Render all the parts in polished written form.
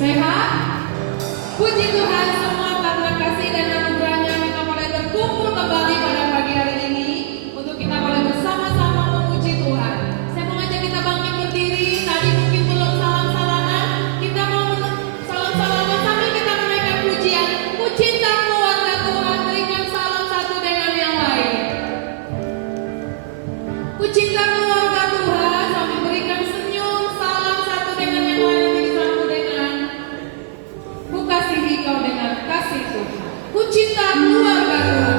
Sehat? Puji Tuhan semua karena kasih dan anugerahnya kita boleh berkumpul kembali pada pagi hari ini untuk kita boleh bersama-sama memuji Tuhan. Saya mau ngajak kita bangkit berdiri. Tadi mungkin belum salam-salaman. Kita mau salam-salaman sambil kita menaikkan pujian. Pujikan keluarga Tuhan, berikan salam satu dengan yang lain. Pujikan keluarga Tuhan sambil berikan senyum, salam satu dengan yang lain. Disambut dengan ku kasihi kau dengan kasih Tuhan. Ku cinta keluarga Tuhan.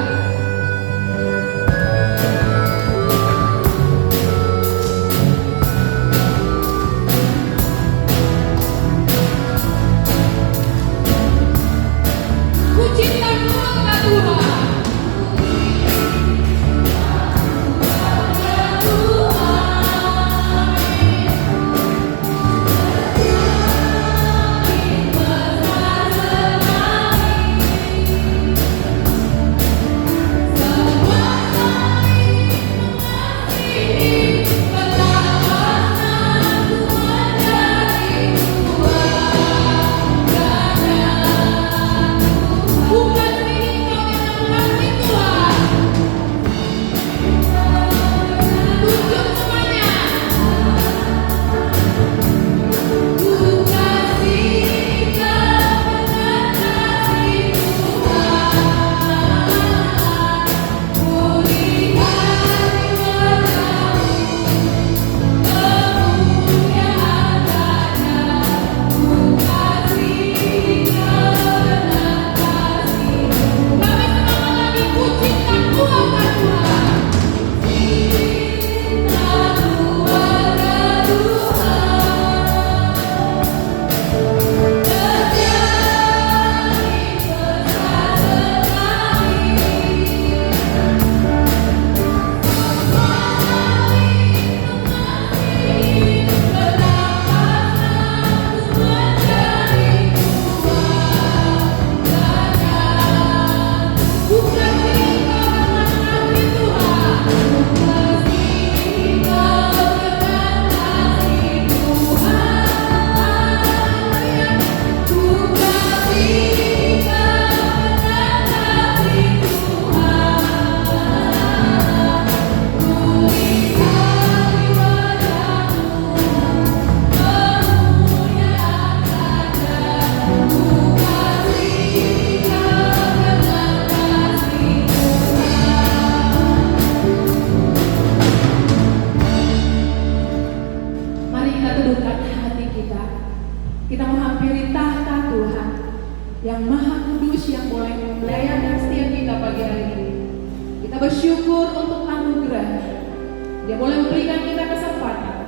Ku cinta keluarga Tuhan. Kita menghampiri tahta Tuhan yang maha kudus yang boleh melayani setiap kita pagi hari ini. Kita bersyukur untuk anugerah. Dia boleh memberikan kita kesempatan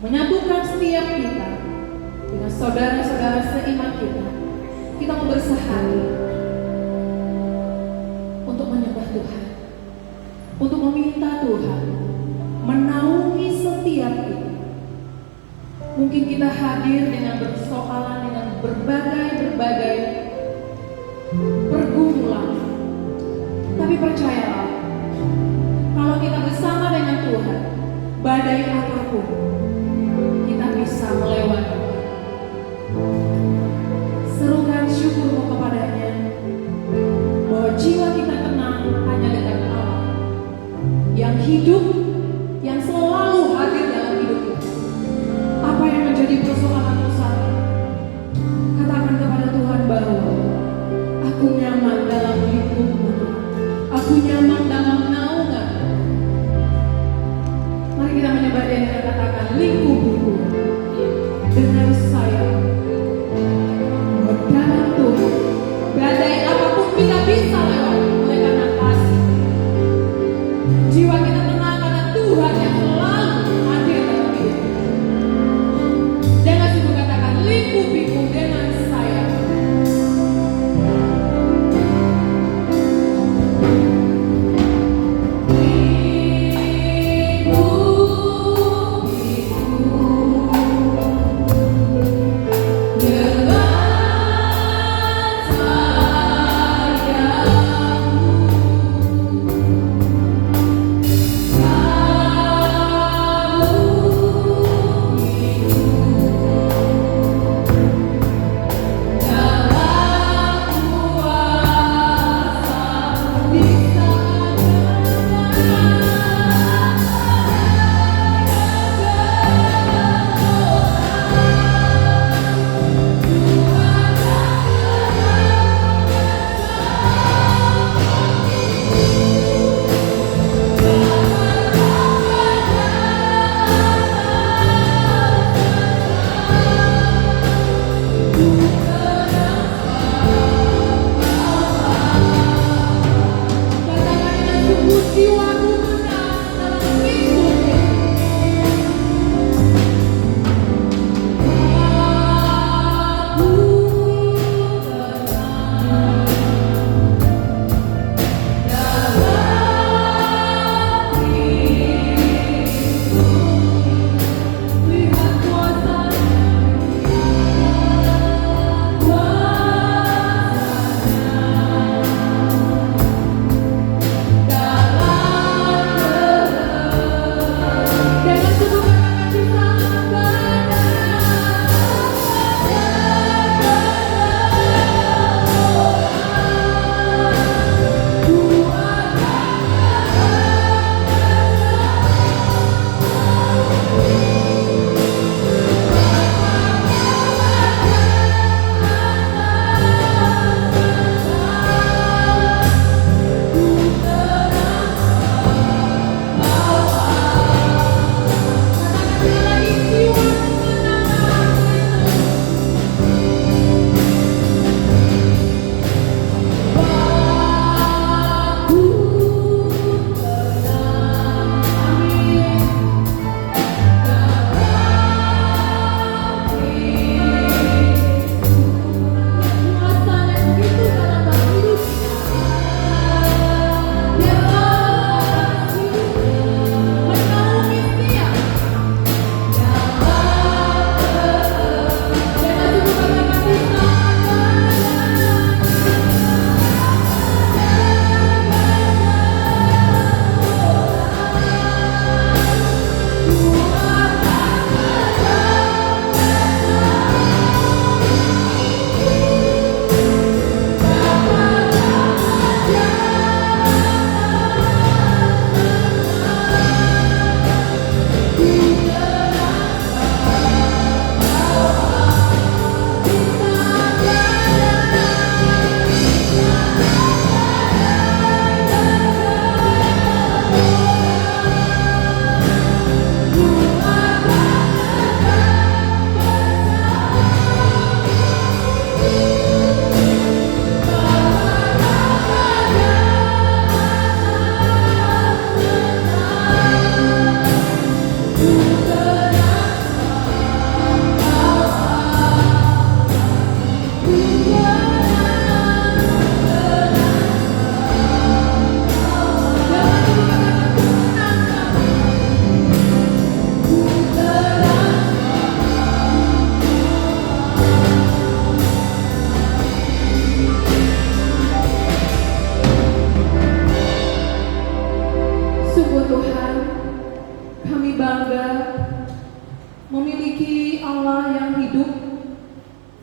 menyatukan setiap kita dengan saudara-saudara seiman kita. Kita mau bersahari untuk menyembah Tuhan, untuk meminta Tuhan menaungi setiap kita. Mungkin kita hadir dengan persoalan, dengan berbagai pergumulan. Tapi percayalah, kalau kita bersama dengan Tuhan, badai apapun, kita bisa melewati. Serukan syukurmu kepadanya, bahwa jiwa kita tenang hanya dengan Allah yang hidup, yang selalu hadir dalam hidup kita. Apa yang menjadi persoalanmu saat ini? Katakan kepada Tuhan bahwa aku nyaman dalam lingkup-Mu, aku nyaman dalam naungan. Mari kita menyembah Dia dengan katakan lingkup-Mu dengan saya. Dalam Tuhan, badai apapun kita bisa lewati oleh karena kasih. Jiwa kita tenang karena Tuhan yang selalu hadir dalam hidup kita. Jangan sungguh katakan lingkupiku dengan saya.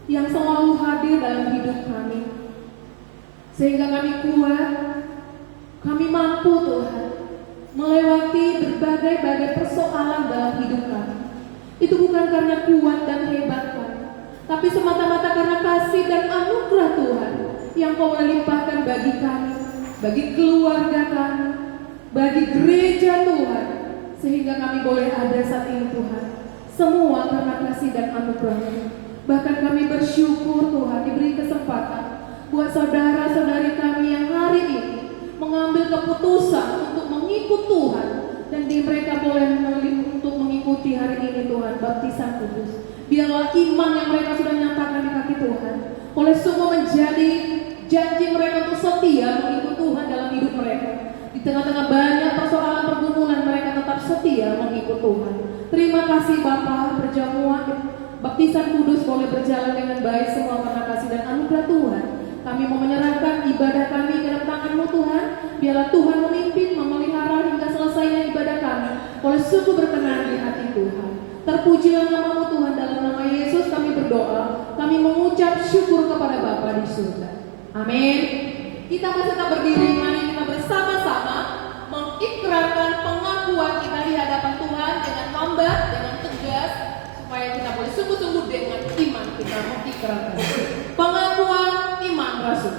yang selalu hadir dalam hidup kami. Sehingga kami kuat, kami mampu Tuhan melewati berbagai persoalan dalam hidup kami. Itu bukan karena kuat dan hebat kami, tapi semata-mata karena kasih dan anugerah Tuhan yang Kau limpahkan bagi kami, bagi keluarga kami, bagi gereja Tuhan, sehingga kami boleh ada saat ini Tuhan. Semua karena kasih dan anugerah-Mu. Bahkan kami bersyukur Tuhan diberi kesempatan buat saudara-saudari kami yang hari ini mengambil keputusan untuk mengikut Tuhan, dan di mereka boleh memilih untuk mengikuti hari ini Tuhan baptisan kudus. Biarlah iman yang mereka sudah nyatakan di kaki Tuhan oleh sungguh menjadi janji mereka untuk setia mengikut Tuhan dalam hidup mereka. Di tengah-tengah banyak persoalan pergumulan, mereka tetap setia mengikut Tuhan. Terima kasih Bapa, perjamuan baptisan kudus boleh berjalan dengan baik semua karena kasih dan anugerah Tuhan. Kami mau menyerahkan ibadah kami ke dalam tangan-Mu Tuhan. Biarlah Tuhan memimpin, memelihara hingga selesainya ibadah kami oleh sungguh berkenan di hati Tuhan. Terpujilah nama-Mu Tuhan, dalam nama Yesus kami berdoa. Kami mengucap syukur kepada Bapa di surga. Amin. Kita masih tetap berdiri, mari kita bersama-sama mengikrarkan pengakuan kita di hadapan Tuhan dengan lambat, dengan tegas, supaya kita boleh sungguh-sungguh dengan iman kita mengikrarkan pengakuan iman rasul.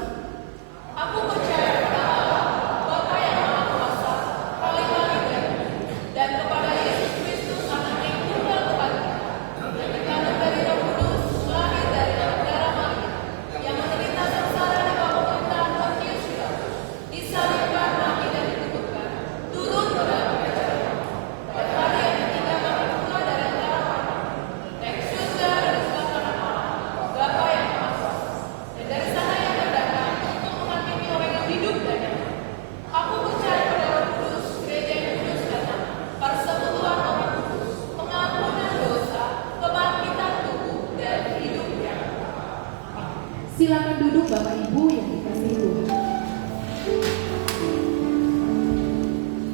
Aku percaya kepada Allah, Bapa yang Maha Kuasa, Paling Maha, dan kepada Yesus Kristus Anak yang tunggal Bapa, yang dikandung dari Roh Kudus, lahir dari darah Maria, yang menderita sengsara di bawah pemerintahan Pontius Pilatus, disalibkan, mati dan dikuburkan, turun ke dalam penjara. Pada hari yang ketiga bangkit pula dari antara mati, naik surga dan di sebelah kanan Allah, Bapa yang Maha Kuasa, dan dari sana yang mendatang untuk menghakimi orang yang hidup dan yang mati. Aku percaya pada Roh Kudus, gereja yang kudus dan sama, persekutuan orang kudus, pengampunan dosa, kebangkitan tubuh dan hidup yang kekal. Silakan duduk Bapak Ibu yang dikasihi Tuhan.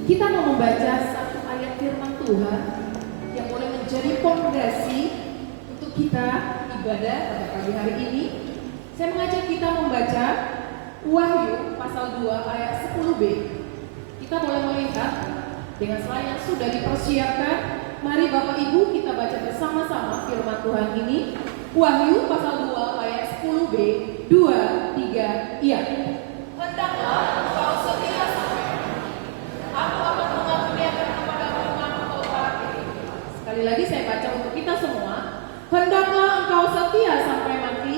Kita mau membaca satu ayat firman Tuhan yang boleh menjadi fondasi untuk kita ibadah pada pagi hari ini. Saya mengajak kita membaca Wahyu pasal 2 ayat 10b. Kita boleh melihat dengan slide yang sudah dipersiapkan. Mari Bapak Ibu kita baca bersama-sama firman Tuhan ini. Wahyu pasal 2 ayat 10b. 2, 3, iya. Hendaklah engkau setia sampai aku akan mengaruniakan kepadamu mahkota kehidupan. Sekali lagi saya baca untuk kita semua. Hendaklah engkau setia sampai mati,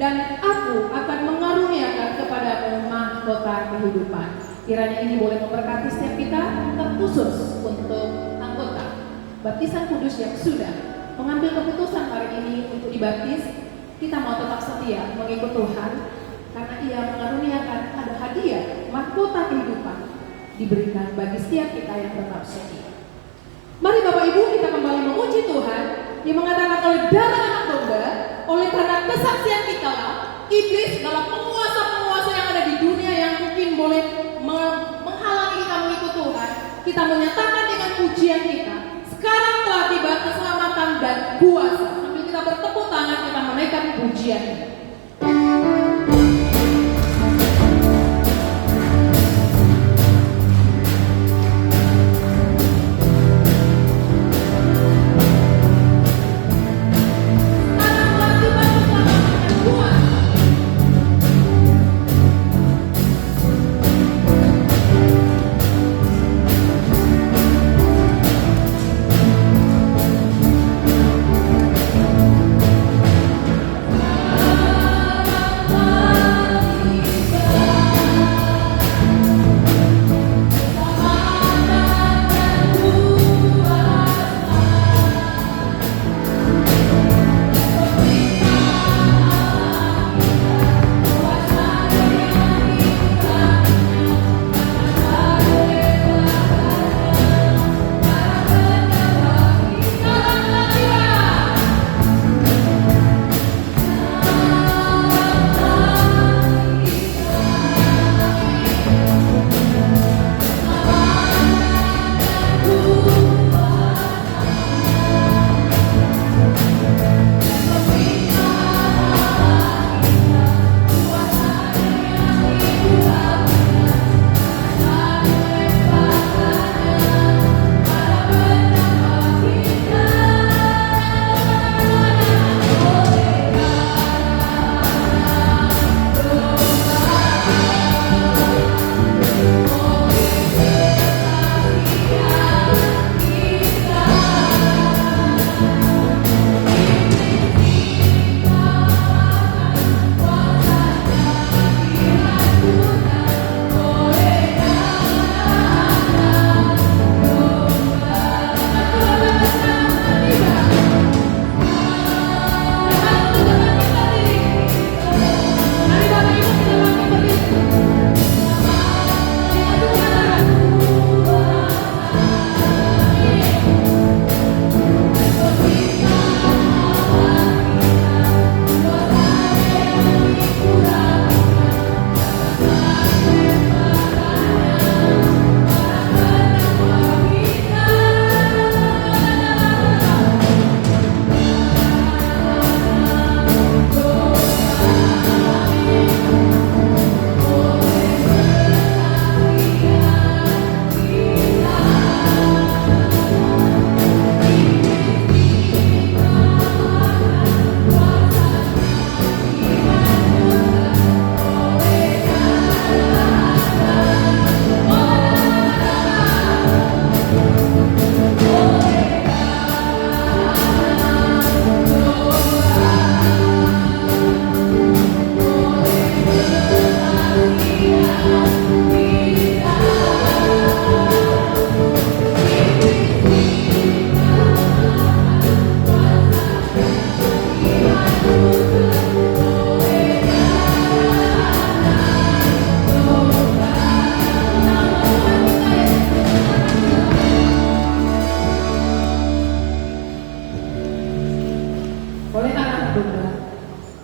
dan aku akan mengaruniakan kepadamu mahkota kehidupan. Kiranya ini boleh memberkati setiap kita, terkhusus untuk anggota baptisan kudus yang sudah mengambil keputusan hari ini untuk dibaptis. Kita mau tetap setia mengikut Tuhan, karena Ia mengaruniakan ada hadiah mahkota kehidupan diberikan bagi setiap kita yang tetap setia. Mari Bapak Ibu kita kembali memuji Tuhan yang mengatakan oleh darah anak domba, oleh karena kesaksian kita lah, iblis adalah penguasa-penguasa yang ada di dunia yang mungkin boleh menghalangi kita mengikut Tuhan. Kita menyatakan dengan pujian kita, sekarang telah tiba keselamatan dan kuasa. Sambil kita bertepuk tangan, kita menaikkan pujian. Kuasa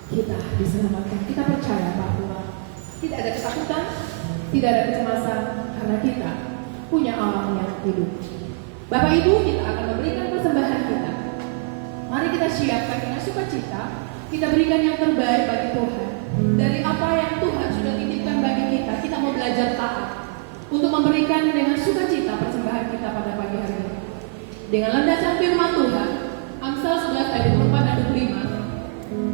kita diselamatkan. Kita percaya bahwa tidak ada ketakutan, tidak ada kecemasan, karena kita punya Allah yang hidup. Bapak Ibu, kita akan memberikan persembahan kita. Mari kita siapkan dengan sukacita, kita berikan yang terbaik bagi Tuhan. Dari apa yang Tuhan sudah titipkan bagi kita, kita mau belajar taat untuk memberikan dengan sukacita persembahan kita pada pagi hari ini. Dengan landasan firman Tuhan, Amsal 11 ayat 24 dan 25.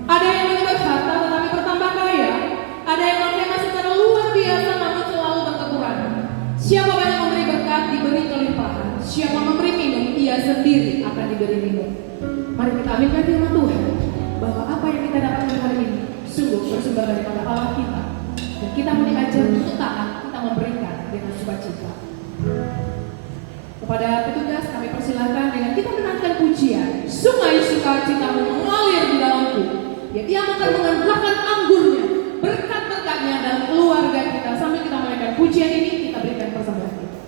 Ada yang menyimpan harta tetapi bertambah kaya, ada yang menghemat secara luar biasa namun selalu berkekurangan. Siapa banyak memberi berkat diberi kelimpahan, siapa memberi minum ia sendiri akan diberi minum. Mari kita aminkan firman Tuhan bahwa apa yang kita dapatkan hari ini sungguh bersumber daripada Allah kita, dan kita mau diajar untuk taat, kita memberikan dengan sukacita. Kepada petugas kami persilahkan dengan kita menangkan pujian Sungai Sukacitamu mengalir di dalamku, ya dia akan mengendahkan anggurnya, berkat-berkatnya dalam keluarga kita. Sambil kita menaikkan pujian ini, kita berikan persembahan kita.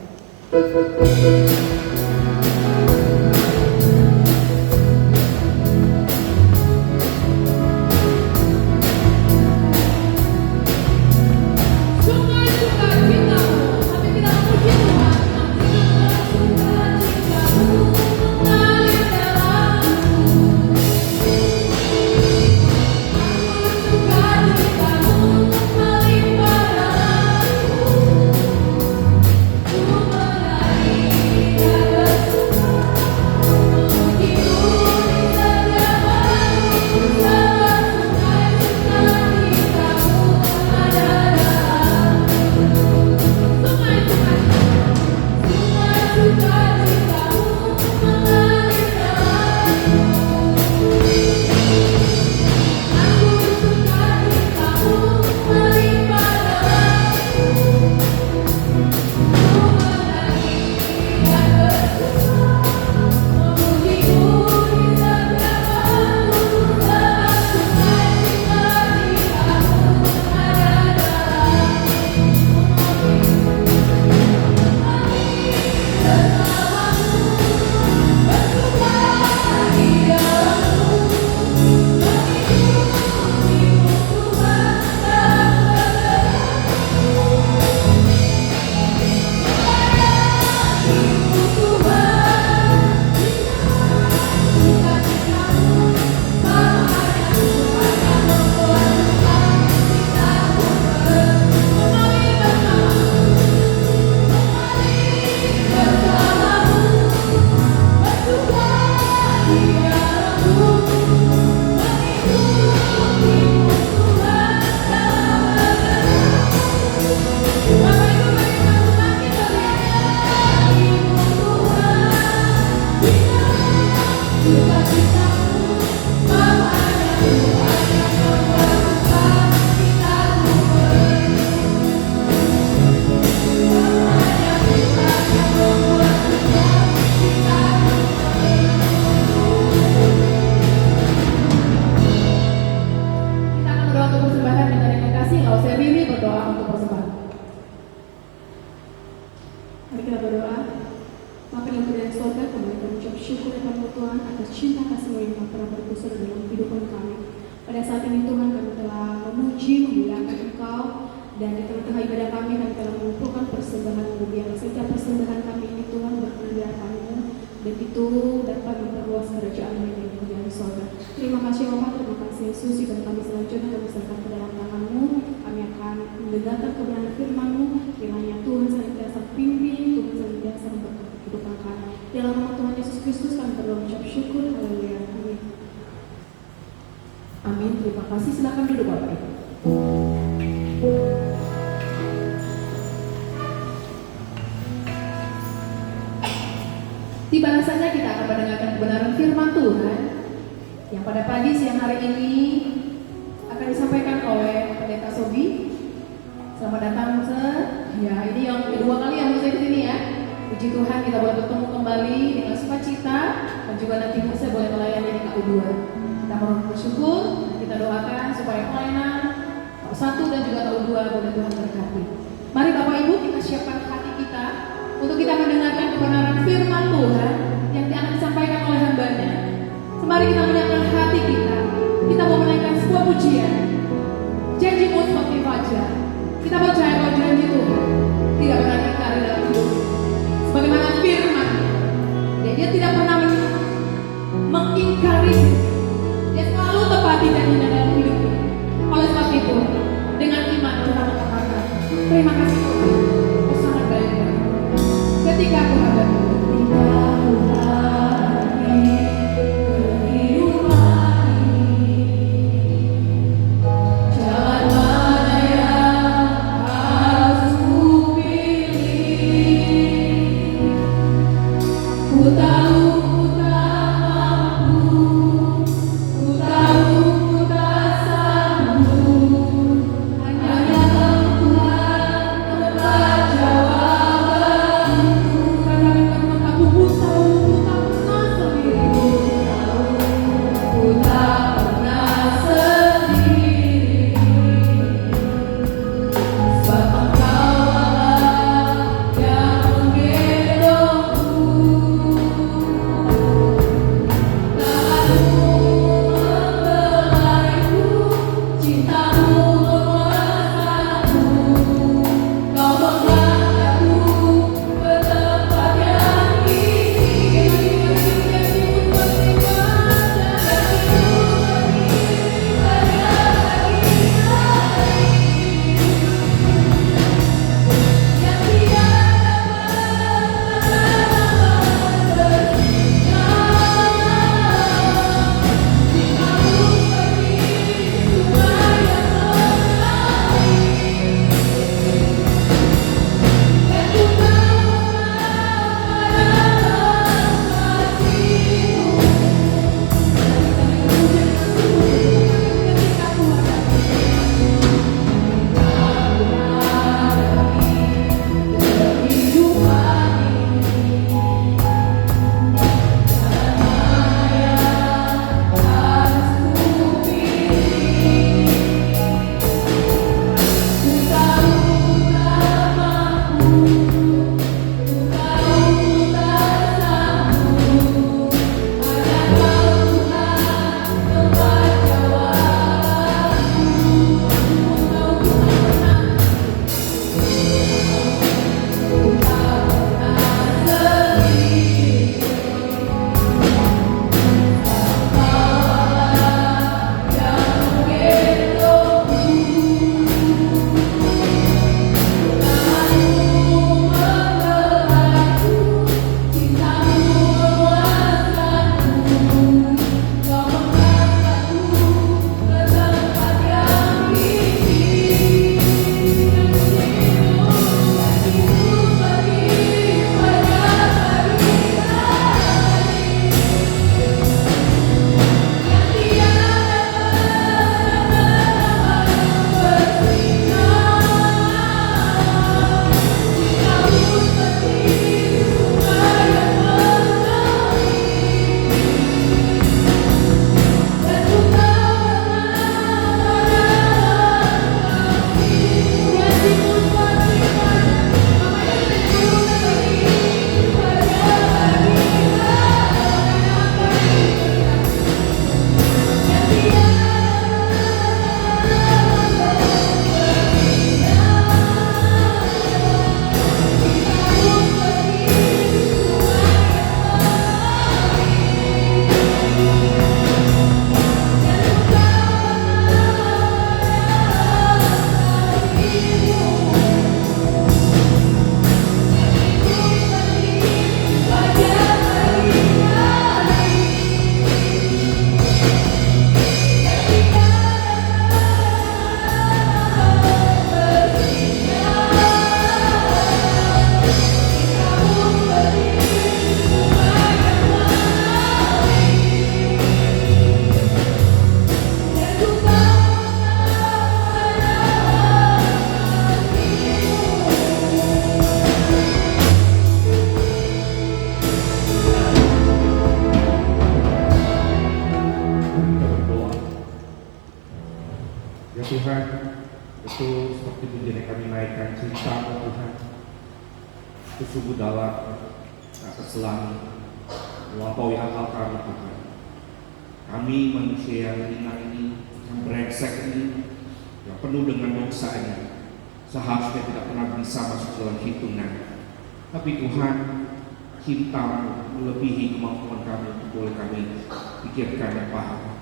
Tiba saatnya kita akan mendengarkan kebenaran firman Tuhan yang pada pagi siang hari ini akan disampaikan oleh Pendeta Sobi. Selamat datang, Sir. Ya, ini yang kedua kali yang saya di sini ya. Puji Tuhan kita boleh bertemu kembali dengan sukacita, dan juga nanti saya boleh melayani di KU2. Kita mohon bersyukur, kita doakan supaya pelayanan KU1 dan juga KU2 boleh Tuhan berkati. Mari Bapak Ibu kita siapkan hati kita untuk kita mendengarkan kebenaran firman Tuhan yang akan disampaikan oleh hamba-Nya. Mari kita menyiapkan hati kita. Kita mau menaikkan sebuah pujian Ya Tuhan, betul seperti pujian yang kami naikkan, cinta-Mu Tuhan itu sungguh dalam, tak terselang, melampaui hal-hal kami Tuhan. Kami manusia yang hina ini, yang brengsek ini, yang penuh dengan dosanya, seharusnya tidak pernah bisa masuk dalam hitungan. Tapi Tuhan, cinta-Mu melebihi kemampuan kami untuk boleh kami pikirkan dan paham.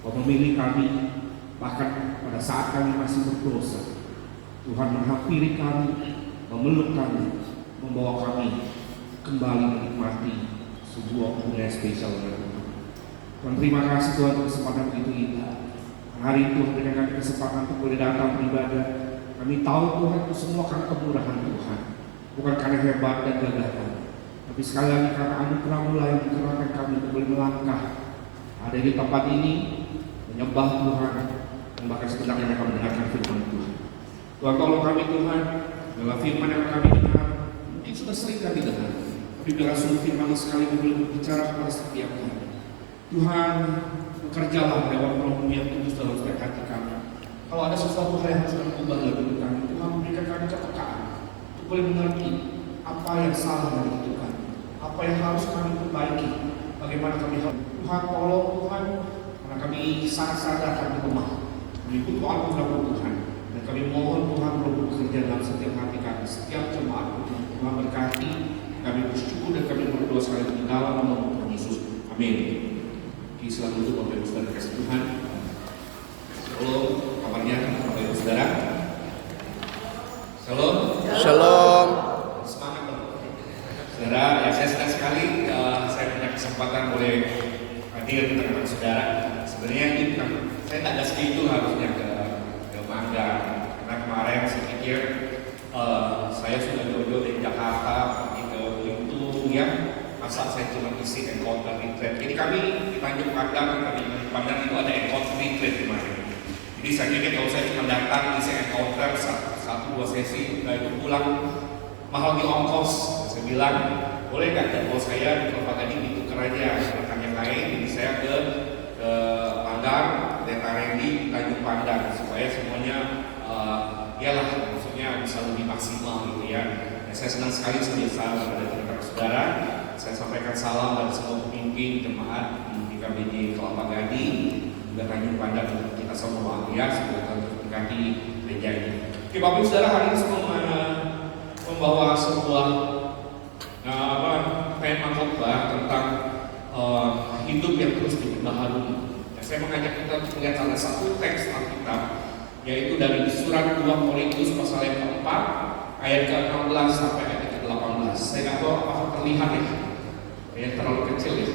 Kau memilih kami, bahkan pada saat kami masih berdosa, Tuhan menghampiri kami, memeluk kami, membawa kami kembali menikmati sebuah hubungan spesial dengan Tuhan. Tuhan, terima kasih Tuhan untuk kesempatan begitu indah. Hari ini Tuhan berikan kami kesempatan untuk boleh datang beribadah. Kami tahu Tuhan itu semua karena kemurahan Tuhan, bukan karena hebat dan gagah. Tapi sekali lagi karena anugerah-Mu yang menggerakkan kami untuk boleh melangkah ada di tempat ini, menyembah Tuhan, dan bahkan sebenarnya mereka mendengarkan firman Tuhan. Tuhan tolong kami Tuhan, dalam firman yang kami dengar, mungkin sudah sering kami dengar, tapi biarlah sungguh firman sekali boleh berbicara kepada setiap kami. Tuhan, bekerjalah lewat Roh-Mu yang kudus dalam setiap hati kami. Kalau ada sesuatu hal yang harus kami ubah dalam hidup kami, Tuhan memberikan kami kepekaan untuk boleh mengerti apa yang salah dari hidup kami, apa yang harus kami perbaiki, bagaimana kami harus. Tuhan tolong Tuhan, karena kami sangat sadar kami lemah, kami butuh anugerah Tuhan, dan kami mohon Tuhan Roh bekerja dalam setiap hati kami, setiap jemaat Tuhan berkati. Kami bersyukur dan kami berdoa sekali di dalam nama Tuhan Yesus. Amin. Selamat untuk Bapak Ibu Saudara kasih Tuhan. Shalom, kabarnya Bapak Ibu Saudara. Shalom. Shalom. Semangat Bapak. Saudara, ya saya senang sekali saya punya kesempatan boleh hadir di tengah saudara. Sebenarnya ini bukan, saya tak ada schedule harusnya ke Mangga, karena kemarin saya pikir saya sudah jodoh dari Jakarta pergi ke Belitung ya. Masa saya cuma isi encounter retreat. Jadi kami di Tanjung Padang, kami di Padang itu ada encounter retreat kemarin. Jadi saya pikir kalau saya cuma datang isi encounter 1-2 sesi, itu pulang mahal di ongkos. Saya bilang, boleh nggak jadwal saya di tempat tadi ditukar aja rekan yang lain. Jadi saya ke Padang, Deta Randy di Tanjung Padang supaya semuanya ialah maksudnya bisa lebih maksimal gitu ya. Dan saya senang sekali bisa pada teman-teman saudara. Saya sampaikan salam dari semua pemimpin jemaat di KBJ Kelapa Gading, juga Tanjung Padang untuk kita semua ya, semoga terberkati gereja ini. Oke, Bapak Ibu Saudara, hari ini saya membawa sebuah tema khotbah tentang hidup yang terus diperbaharui. Saya mengajak kita untuk melihat salah satu teks Alkitab, yaitu dari surat 2 Korintus pasal yang keempat ayat ke-16 sampai ayat ke-18. Saya nggak tahu apakah terlihat ya, yang terlalu kecil ya.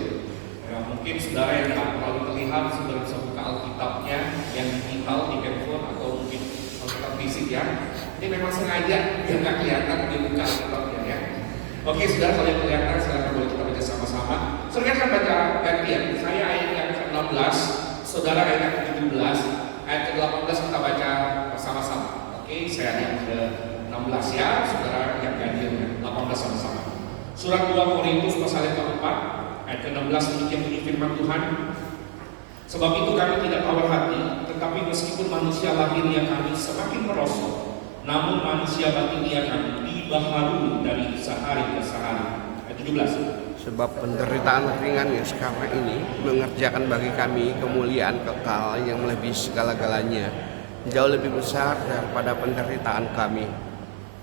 Mungkin saudara yang tidak terlalu terlihat sudah bisa buka Alkitabnya yang digital di handphone atau mungkin Alkitab fisik ya. Ini memang sengaja biar nggak kelihatan dibuka Alkitabnya ya. Oke, saudara, kalau yang kelihatan silakan boleh kita baca sama-sama. Saudara akan baca gantian. Saya ayat yang ke-16, saudara ayat yang ke-17, ayat ke-18 kita baca sama-sama. Oke, saya ayat ke-16 ya, saudara yang gantian 18 sama-sama. Surat 2 Korintus pasal yang keempat ayat ke-16, demikian bunyi firman Tuhan. Sebab itu kami tidak tawar hati, tetapi meskipun manusia lahirnya kami semakin merosot, namun manusia batinnya kami dibaharui dari sehari ke sehari. Ayat 17. Sebab penderitaan ringan yang sekarang ini mengerjakan bagi kami kemuliaan kekal yang melebihi segala-galanya, jauh lebih besar daripada penderitaan kami.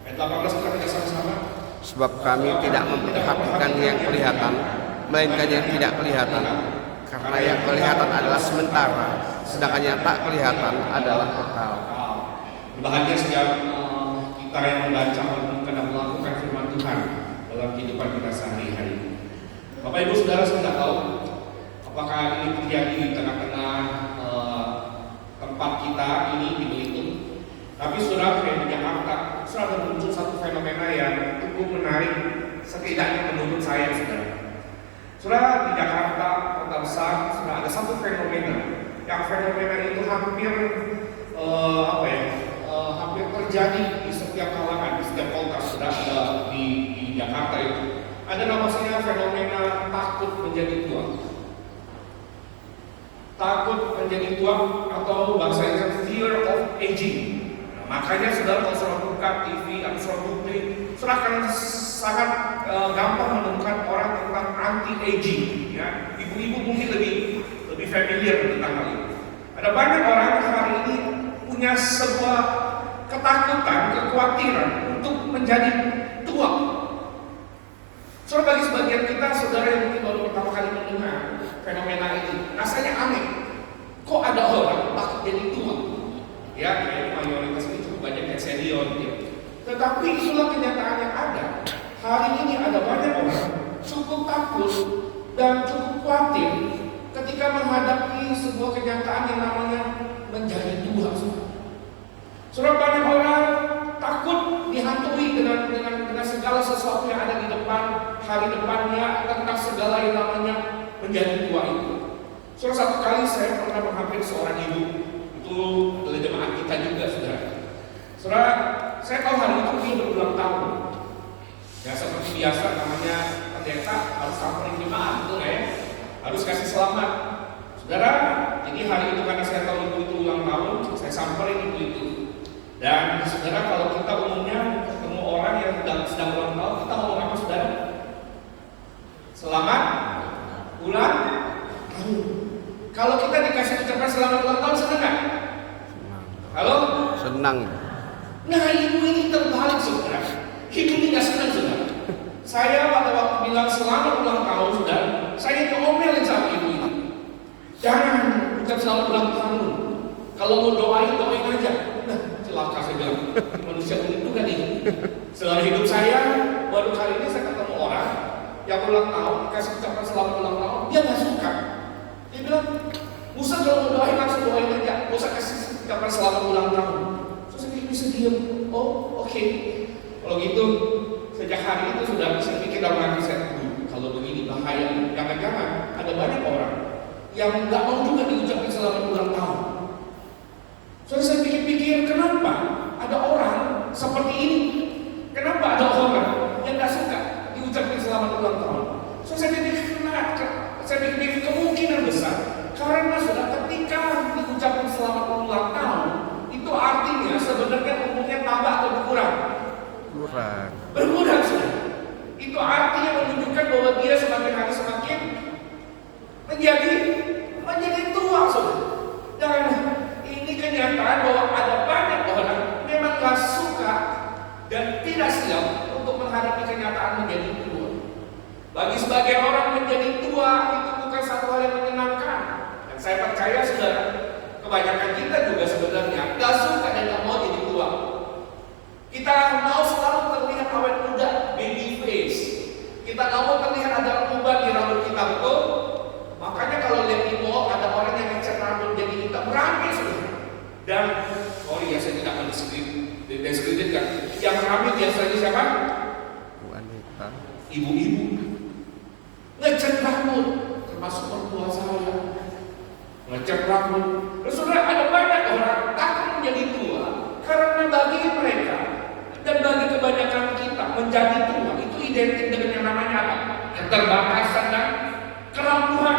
Ayat 18 kita baca sama-sama. Sebab kami tidak memperhatikan yang kelihatan, melainkan yang tidak kelihatan. Karena yang kelihatan adalah sementara, sedangkan yang tak kelihatan adalah kekal. Berbahagia setiap kita yang membaca, merenungkan dan melakukan firman Tuhan dalam kehidupan kita sehari-hari. Bapak Ibu Saudara sudah tahu apakah ini terjadi di tengah-tengah tempat kita ini di Belitung. Tapi saudara, di Jakarta sudah muncul satu fenomena yang cukup menarik, setidaknya menurut saya, saudara. Saudara, di Jakarta, kota besar, sudah ada satu fenomena. Yang fenomena itu hampir hampir terjadi di setiap kalangan, di setiap kota. Sudah ada di Jakarta itu. Ada namanya fenomena takut menjadi tua. Takut menjadi tua atau bahasa Inggris fear aging. Nah, makanya saudara kalau saudara buka TV atau saudara googling, saudara akan sangat gampang menemukan orang tentang anti aging. Ya, ibu-ibu mungkin lebih familiar tentang hal ini. Ada banyak orang hari ini punya sebuah ketakutan, kekhawatiran untuk menjadi tua. Soalnya bagi sebagian kita, saudara yang mungkin baru pertama kali mendengar fenomena ini, rasanya aneh. Kok ada orang takut jadi tua? Ya, kayaknya mayoritas ini cukup banyak yang senior gitu. Tetapi itulah kenyataan yang ada. Hari ini ada banyak orang cukup takut dan cukup khawatir ketika menghadapi sebuah kenyataan yang namanya menjadi tua. Saudara, banyak orang takut dihantui dengan segala sesuatu yang ada di depan, hari depannya, tentang segala yang namanya menjadi tua itu. Saudara, satu kali saya pernah menghampiri seorang ibu, itu dari jemaat kita juga, saudara. Saudara, saya tahu hari itu dia berulang tahun. Ya, seperti biasa namanya pendeta harus samperin jemaat, betul ya? Harus kasih selamat. Saudara, jadi hari itu karena saya tahu ibu itu ulang tahun, saya samperin ibu itu. Dan saudara, kalau kita umumnya ketemu orang yang sedang ulang tahun, kita ngomong apa, saudara? Selamat ulang tahun. Kalau kita dikasih ucapan selamat ulang tahun, senang nggak? Halo? Senang. Nah, ibu ini terbalik, saudara. Ibu ini nggak senang, saudara. Saya pada waktu bilang selamat ulang tahun, saudara, saya diomelin sama ibu ini. Jangan ucap selamat ulang tahun. Kalau mau doain aja. Nah, celaka saya bilang. Manusia unik juga nih. Selama hidup saya, baru kali ini saya ketemu orang yang ulang tahun, kasih ucapan selamat ulang tahun, dia nggak suka. Dia bilang, Musa kalau mau doain langsung doain aja, nggak usah kasih ucapan selamat ulang tahun. Terus saya bisa diam. Oh, oke. Kalau gitu, sejak hari itu sudah saya pikir dalam hati saya, kalau begini bahaya. Jangan-jangan ada banyak orang yang nggak mau juga diucapkan selamat ulang tahun. Soalnya saya pikir-pikir, kenapa ada orang seperti ini? Kenapa ada orang yang nggak suka diucapkan selamat ulang tahun? So, saya pikir kemungkinan besar karena sudah ketika diucapkan selamat ulang tahun, itu artinya sebenarnya umurnya tambah atau berkurang? Berkurang sudah. Itu artinya menunjukkan bahwa dia semakin hari semakin menjadi tua, sudah. Dan ini kenyataan bahwa ada banyak orang memang gak suka dan tidak siap untuk menghadapi kenyataan menjadi tua. Bagi sebagian orang menjadi tua itu bukan satu hal yang menyenangkan. Dan saya percaya saudara, kebanyakan kita juga sebenarnya gak suka dan gak mau jadi tua. Kita mau selalu terlihat awet muda, baby face. Kita gak mau terlihat ada uban di rambut kita, betul? Makanya kalau lihat di mall ada orang yang ngecat rambut jadi hitam, rame sudah. Dan saya tidak akan deskripsikan. Yang rame biasanya siapa? Wanita. Ibu-ibu ngecat rambut, termasuk mertua saya. Ngecat rambut. Terus sudah ada banyak orang takut menjadi tua karena bagi mereka dan bagi kebanyakan kita menjadi tua itu identik dengan yang namanya apa? Keterbatasan dan kerampuhan.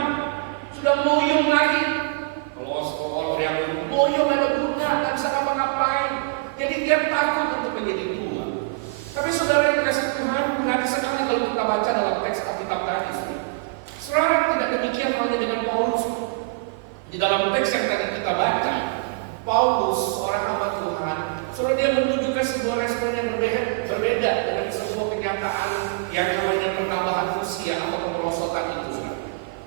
Sudah moyong lagi. Kalau yang moyong ada guna, nggak bisa ngapa-ngapain. Jadi dia takut untuk menjadi tua. Tapi saudara yang dikasih Tuhan, menarik sekali kalau kita baca dalam teks Alkitab tadi. Saudara, tidak demikian halnya dengan Paulus. Di dalam teks yang tadi kita baca, Paulus, seorang hamba Tuhan, saudara, dia menunjukkan sebuah respon yang berbeda dengan sebuah kenyataan yang namanya pertambahan usia atau kemerosotan itu.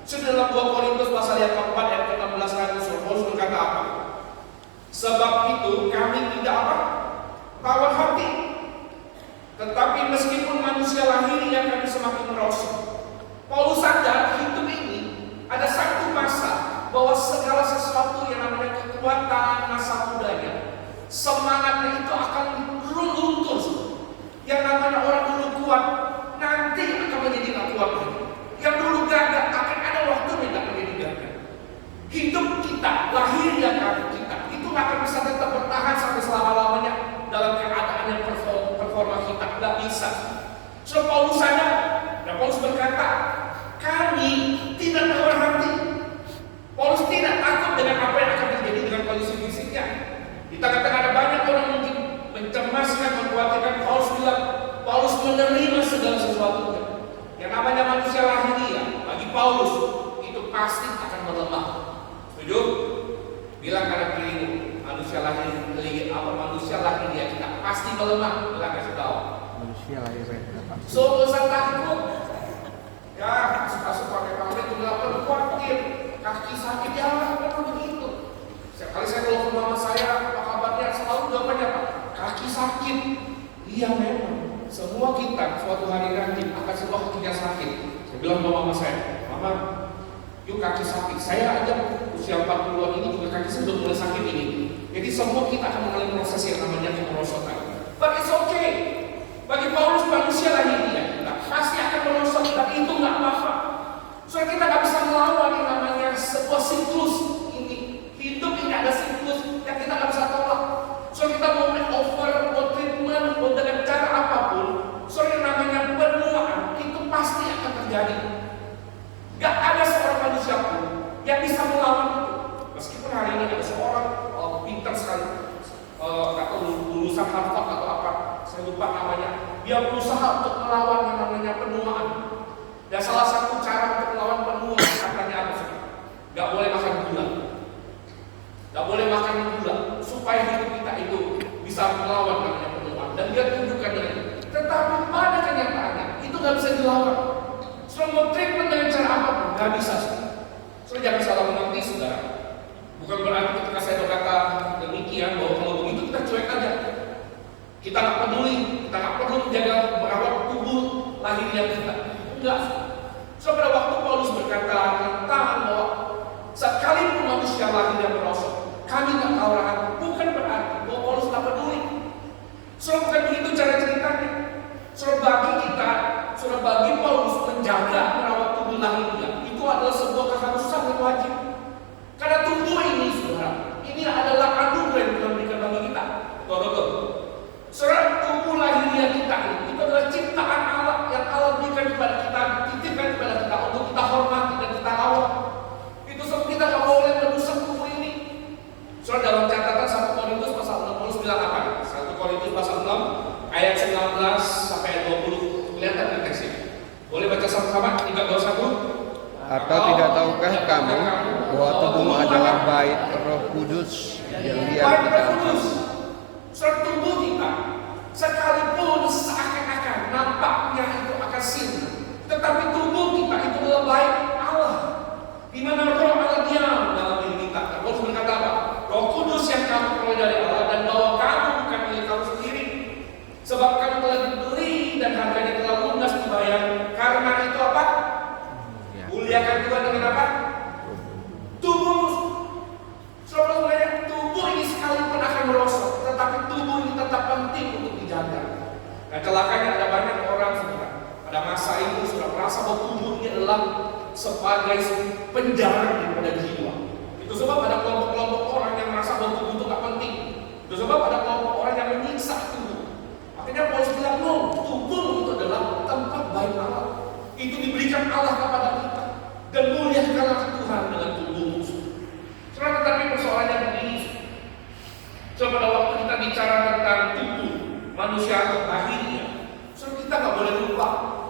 Sudah dalam 2 Korintus pasal yang keempat ayat ke-16 tadi, Paulus berkata apa? Sebab itu kami tidak apa? Tawar hati. Tetapi meskipun manusia lahiriah kami semakin merosot. Paulus sadar hidup ini ada satu masa bahwa segala sesuatu yang namanya kekuatan masa mudanya, semangatnya itu akan runtuh. Yang namanya orang dulu kuat nanti akan menjadi tak kuat lagi. Yang dulu gagah akan ada waktunya tak menjadi gagah. Hidup kita, lahiriah kita itu nggak akan bisa tetap bertahan sampai selama-lamanya dalam keadaan yang performa kita, nggak bisa. So Paulus sadar, dan Paulus berkata, kami tidak tawar hati. Paulus tidak takut dengan apa yang akan keliru. Manusia lahir dia kita pasti melemah. Kita kasih tahu. Manusia lahir apa? So, usah takut. Ya, kasus pakai pamit juga perlu khawatir. Kaki sakit ya, memang begitu. Setiap kali saya telepon mama saya, apa kabarnya? Selalu jawabannya apa? Kaki sakit. Iya memang. Semua kita suatu hari nanti akan semua kakinya sakit. Saya bilang sama mama saya, Mama, yuk kaki sakit. Saya aja usia 40-an ini juga kaki saya sudah mulai sakit ini. Jadi semua kita akan mengalami proses yang namanya kemerosotan. But it's okay. Bagi Paulus manusia lahir dia. Kita pasti akan merosot dan itu nggak apa-apa. Soalnya kita nggak bisa melawan yang namanya sebuah siklus ini. Hidup ini ada siklus yang kita nggak bisa tolak. Soalnya kita mau makeover, mau treatment, mau dengan cara apapun. Soalnya yang namanya penuaan itu pasti akan terjadi. Gak ada seorang manusia pun yang bisa melawan itu. Meskipun hari ini ada seorang pintar sekali, atau lulusan Harvard atau apa, saya lupa namanya. Dia berusaha untuk melawan yang namanya penuaan. Dan salah satu cara untuk melawan penuaan katanya apa sih? Gak boleh makan gula. Gak boleh makan gula supaya hidup kita itu bisa melawan namanya penuaan. Dan dia tunjukkan dengan itu. Tetapi pada kenyataannya itu gak bisa dilawan. Semua treatment dengan cara apapun gak bisa. Saudara jangan salah mengerti, saudara. Bukan berarti ketika saya berkata demikian bahwa kalau begitu kita cuek aja. Kita nggak peduli, kita nggak perlu menjaga merawat tubuh lahirnya kita. Enggak. So pada waktu Paulus berkata tentang bahwa sekalipun manusia lahirnya merosot, kami nggak tahu rahat. Bukan berarti bahwa Paulus nggak peduli. So bukan begitu cara ceritanya. So bagi Paulus menjaga merawat tubuh lahirnya itu adalah sebuah keharusan yang wajib. Karena tubuh ini, saudara, ini adalah anugerah yang Tuhan berikan bagi kita. Betul. Saudara, tubuh lahiriah kita ini itu adalah ciptaan Allah yang Allah berikan kepada kita, titipkan kepada kita untuk kita hormati dan kita rawat. Itu sebab kita tidak boleh merusak tubuh ini. Saudara, dalam catatan 1 Korintus pasal 6 Paulus bilang apa? 1 Korintus pasal 6 ayat 19 sampai ayat 20. Kelihatan kan teksnya? Boleh baca sama-sama? 3, 2, 1. Atau tidak tahukah kamu bahwa tubuhmu adalah bait Roh Kudus yang diam di dalam kamu? Tubuh kita sekalipun seakan-akan nampaknya itu akan sirna, tetapi tubuh kita itu adalah bait Allah, di mana Roh Allah diam dalam diri kita. Paulus berkata apa? Roh Kudus yang kamu peroleh dari Allah dan bahwa kamu bukan milik kamu sendiri, sebab kamu telah dibeli dan harganya telah lunas dibayar. Karena itu apa? Muliakan Tuhan dengan apa? Tubuh. Sebenarnya tubuh ini sekalipun akan merosot, tetapi tubuh ini tetap penting untuk dijaga. Dan celakanya ada banyak orang saudara pada masa itu sudah merasa bahwa tubuh ini adalah sebagai penjara daripada jiwa. Itu sebab ada kelompok-kelompok orang yang merasa bahwa tubuh itu tak penting. Itu sebab ada kelompok orang yang menyiksa tubuh. Akhirnya Paulus bilang, no, tubuh itu adalah tempat bait Allah. Itu diberikan Allah kepada kita. Dan muliakanlah Tuhan dengan tubuhmu. Saudara, tetapi persoalannya begini. So pada waktu kita bicara tentang tubuh manusia lahirnya, so kita nggak boleh lupa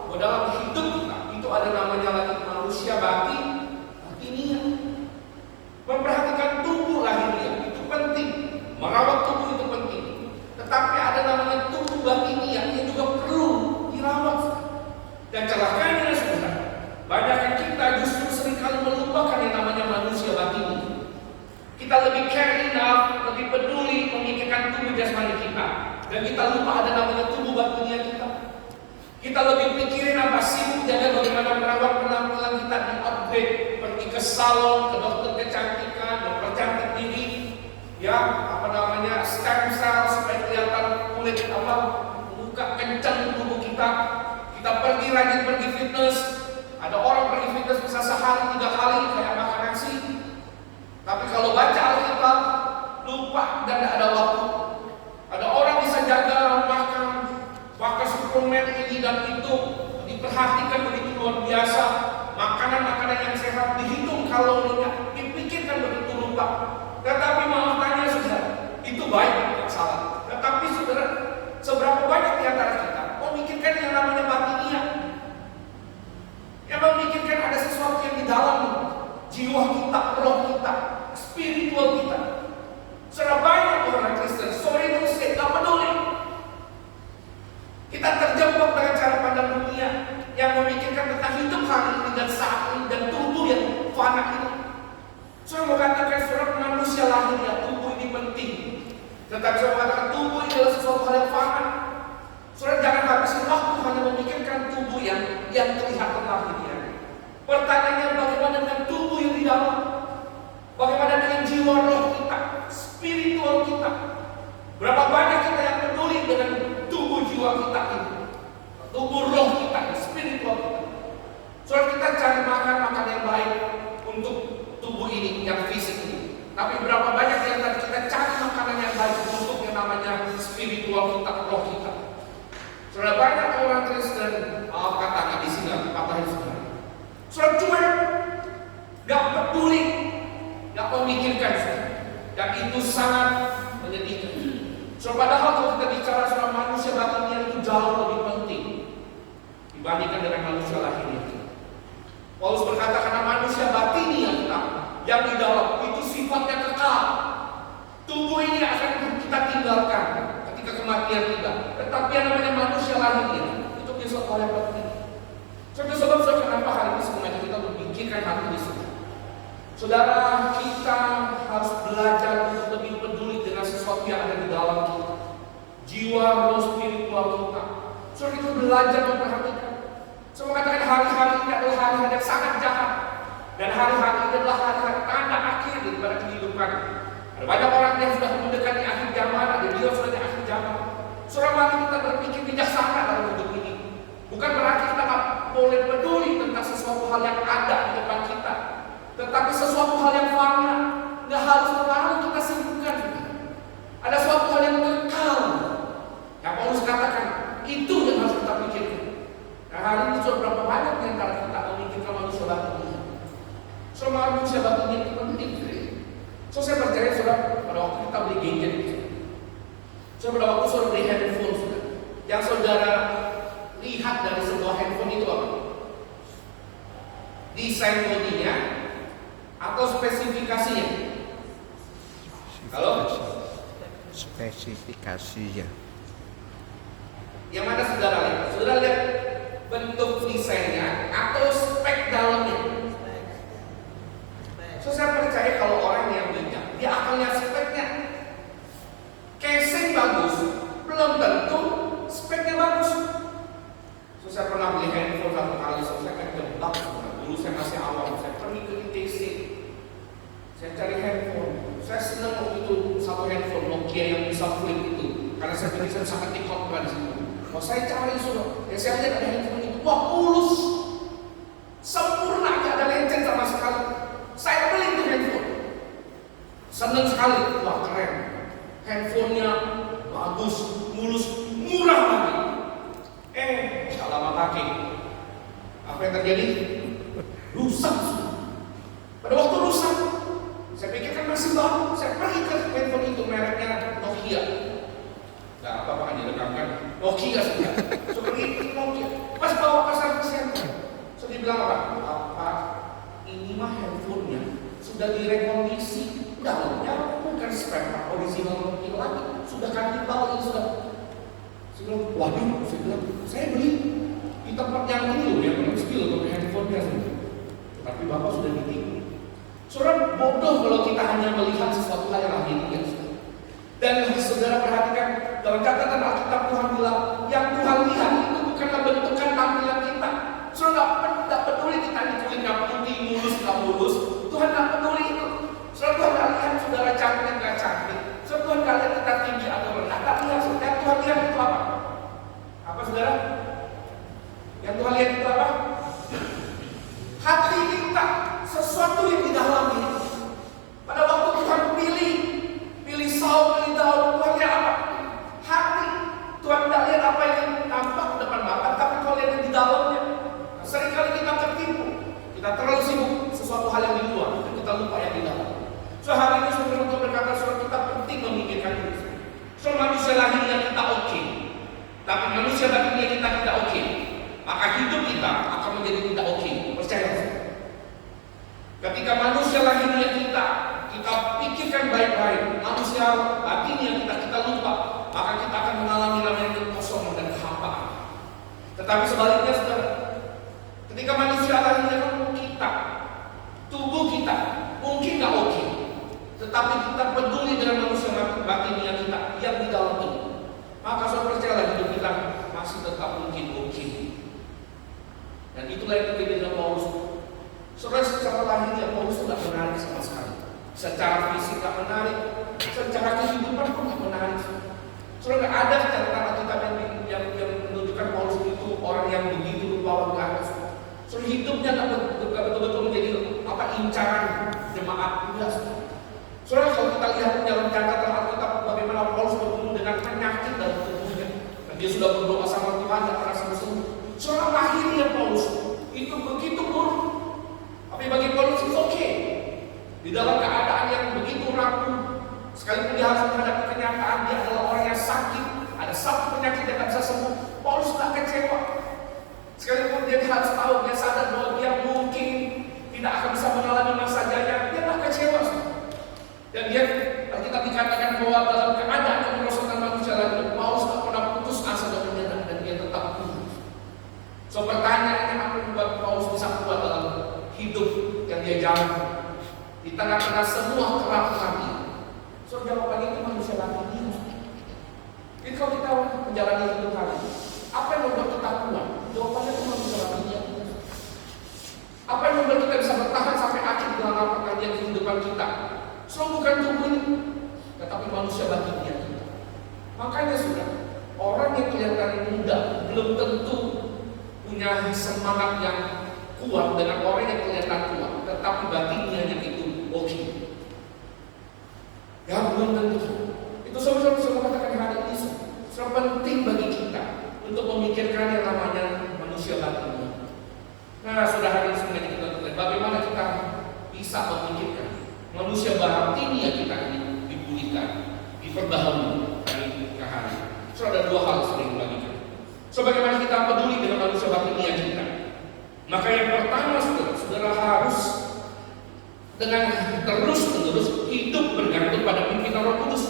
bahwa dalam hidup kita itu ada namanya lagi manusia batiniah. Memperhatikan tubuh lahirnya itu penting, merawat tubuh itu penting. Tetapi ada namanya tubuh batiniah yang juga perlu dirawat. Dan celakanya saudara, banyak kita justru seringkali melupakan yang namanya manusia batini. Kita lebih care enough, lebih peduli memikirkan tubuh jasmani kita, dan kita lupa ada namanya tubuh batinia kita. Kita lebih pikirin apa sibuk jaga bagaimana merawat penampilan kita, di-upgrade, pergi ke salon, ke dokter kecantikan, mempercantik diri, ya stem cell supaya kelihatan kulit apa, muka kencang tubuh kita. Kita rajin pergi fitness. Ada orang pergi fitness bisa sehari 3 kali kayak makan nasi. Tapi kalau baca Alkitab lupa dan tidak ada waktu. Ada orang bisa jaga makan, pakai suplemen ini dan itu, diperhatikan begitu luar biasa. Makanan-makanan yang sehat dihitung kalorinya, dipikirkan begitu lupa. Tetapi maaf tanya saudara, itu baik, tidak salah. Tetapi saudara, seberapa banyak di antara kita memikirkan yang namanya batinia, yang memikirkan ada sesuatu yang di dalam jiwa kita, roh kita, spiritual kita. Tetapi saya mengatakan tubuh ini adalah sesuatu hal yang fana. Saudara jangan habisin waktu hanya memikirkan tubuh yang kelihatan lahirnya. Pertanyaannya bagaimana dengan tubuh yang di dalam? Bagaimana dengan jiwa roh kita, spiritual kita? Berapa banyak kita yang peduli dengan tubuh jiwa kita ini, tubuh roh kita, spiritual kita? Saudara, kita cari makan yang baik untuk tubuh ini, yang fisik ini. Tapi berapa banyak yang kita cari makanan yang baik untuk yang namanya spiritual kita, roh kita? Saudara, banyak orang Kristen, katakan di sini, patahin saudara. Saudara cuek, gak peduli, gak memikirkan saudara. Dan itu sangat menyedihkan. Saudara, padahal kalau kita bicara soal manusia batinnya itu jauh lebih penting dibandingkan dengan manusia lahirnya. Paulus berkata karena manusia batinnya kita yang di dalam itu sifatnya kekal. Tubuh ini akan kita tinggalkan ketika kematian kita. Tetapi yang namanya manusia lahirnya itu menjadi suatu hal yang penting. Sebab kenapa hari ini sebenarnya kita memikirkan hal ini semua. Saudara, kita harus belajar untuk lebih peduli dengan sesuatu yang ada di dalam kita. Jiwa, roh, spiritual kita. Saudara, kita belajar memperhatikan. Saya mengatakan hari-hari ini adalah hari-hari yang sangat jahat. Dan hari-hari ini adalah hari-hari tanda akhir daripada kehidupan. Ada banyak orang yang sudah mendekati akhir zaman, ada dia sudah di akhir zaman. Saudara, mari kita berpikir bijaksana dalam hidup ini. Bukan berarti kita tak boleh peduli tentang sesuatu hal yang ada di depan kita. Tetapi sesuatu hal yang fana, nggak harus terlalu kita sibukkan. Ada sesuatu hal yang kekal. Yang Paulus katakan, itu yang harus kita pikirkan. Nah, hari ini sudah berapa banyak di antara kita memikirkan manusia batinnya. Soal manusia batinnya itu penting. So saya percaya saudara, pada waktu kita beli gadget, so pada waktu saudara beli handphone, saudara, yang saudara lihat dari sebuah handphone itu apa? Desain bodinya atau spesifikasinya? Kalau spesifikasinya. Yang mana saudara lihat? Saudara lihat bentuk desainnya atau spek dalamnya? So saya percaya kalau orang yang bijak, dia akan lihat speknya. Casing bagus, belum tentu speknya bagus. So saya pernah beli handphone satu kali, so saya kan jebak. Dulu saya masih awam, saya pergi ke ITC, saya cari handphone. Saya senang waktu itu satu handphone Nokia yang bisa flip itu, karena saya pikir saya sangat dikontrol di situ. Kalau saya cari sudah, ya saya lihat ada handphone itu, wah mulus, sempurna, tidak ada lenceng sama sekali. Saya beli itu handphone, senang sekali, wah keren, handphonenya bagus, mulus, murah lagi. Tidak lama pakai, apa yang terjadi? Rusak. Pada waktu rusak, saya pikir kan masih baru. Saya pergi ke handphone itu, mereknya Nokia. Nah, apa kan direkamkan Nokia saja. So pergi Nokia. Pas bawa pasar ke senter, so dibilang apa? Ini mah handphonenya sudah direkondisi. Dalamnya bukan spare part original Nokia lagi. Sudah ganti bawah ini sudah. Saya bilang, waduh, saya beli di tempat yang ini loh, yang belum skill untuk handphonenya. Tapi Bapak sudah ditipu. Saudara, bodoh kalau kita hanya melihat sesuatu hal yang lahiriah. Dan saudara perhatikan dalam catatan Alkitab Tuhan bilang, yang Tuhan lihat itu bukanlah bentukan tampilan kita. Saudara tidak peduli kita ini kulitnya putih, mulus, nggak mulus. Tuhan tidak peduli itu. Saudara, Tuhan tidak lihat saudara cantik nggak cantik. Saudara, Tuhan tidak lihat kita tinggi atau rendah. Tidak lihat. Yang Tuhan lihat itu apa? Apa saudara? Yang Tuhan lihat itu apa? Hati kita, sesuatu yang di dalam ini. Pada waktu Tuhan pilih Saul, pilih Daud, Tuhan lihat apa? Hati. Tuhan tidak lihat apa yang tampak depan mata, tapi Tuhan lihat yang di dalamnya. Nah, seringkali kita tertipu, kita terlalu sibuk sesuatu hal yang di luar, dan kita lupa yang di dalam. So hari ini Tuhan berkata, soal kita penting memikirkan itu. So manusia lahirnya kita oke, tapi manusia batinnya kita tidak oke. Maka hidup kita akan menjadi tidak oke. Percaya. Ketika manusia lahirnya kita pikirkan baik-baik, manusia batinnya kita lupa, maka kita akan mengalami namanya kekosongan dan kehampaan. Tetapi sebaliknya, saudara, ketika manusia lahirnya kita, tubuh kita mungkin nggak oke, tetapi kita peduli dengan manusia batinnya kita. Dan itulah yang terjadi dengan Paulus. Saudara, secara lahirnya Paulus tidak menarik sama sekali. Secara fisik tidak menarik, secara kehidupan pun tidak menarik. Saudara, ada catatan Alkitab yang menunjukkan Paulus itu orang yang begitu rupawan ke atas. Saudara, hidupnya tidak betul-betul menjadi incaran jemaat. Saudara, kalau kita lihat dalam catatan Alkitab bagaimana Paulus bertemu dengan penyakit dalam tubuhnya, dan dia sudah berdoa sama Tuhan dan merasa sembuh. Saudara, lahirnya Paulus itu begitu buruk. Tapi bagi Paulus itu oke. Di dalam keadaan yang begitu rapuh, sekalipun dia harus menghadapi kenyataan dia adalah orang yang sakit, ada satu penyakit yang tidak bisa sembuh, Paulus tidak kecewa. Sekalipun dia harus tahu, dia sadar bahwa dia mungkin tidak akan bisa mengalami masa jaya, dia tidak kecewa. Dan dia, kita dikatakan bahwa dalam keadaan kemerosotan manusia lain, Paulus tidak pernah putus asa dan menyerah, dan dia tetap kuat. So pertanyaannya, apa yang membuat Paulus bisa kuat dalam hidup yang dia jalani di tengah-tengah semua kerapuhan ini? So jawabannya itu manusia lagi ini. Jadi kalau kita menjalani hidup hari ini, apa yang membuat kita kuat? Jawabannya itu manusia lagi ini. Apa yang membuat kita bisa bertahan sampai akhir dalam perkalian kehidupan kita? So bukan tubuh ini, tetapi manusia bagi dia. Makanya sudah, orang yang kelihatan muda belum tentu punya semangat yang kuat dengan orang yang kelihatan kuat, tetapi batinnya yang itu oke. Ya belum tentu. Itu saudara katakan hari ini sangat penting bagi kita untuk memikirkan yang namanya manusia batin. Nah, sudah hari ini sebenarnya kita bagaimana kita bisa memikirkan manusia batin yang kita ini dipulihkan, diperbaharui dari ke hari. So ada dua hal sering bagikan. So bagaimana kita peduli dengan manusia batin yang kita? Maka yang pertama saudara harus dengan terus-menerus hidup bergantung pada pimpinan Roh Kudus.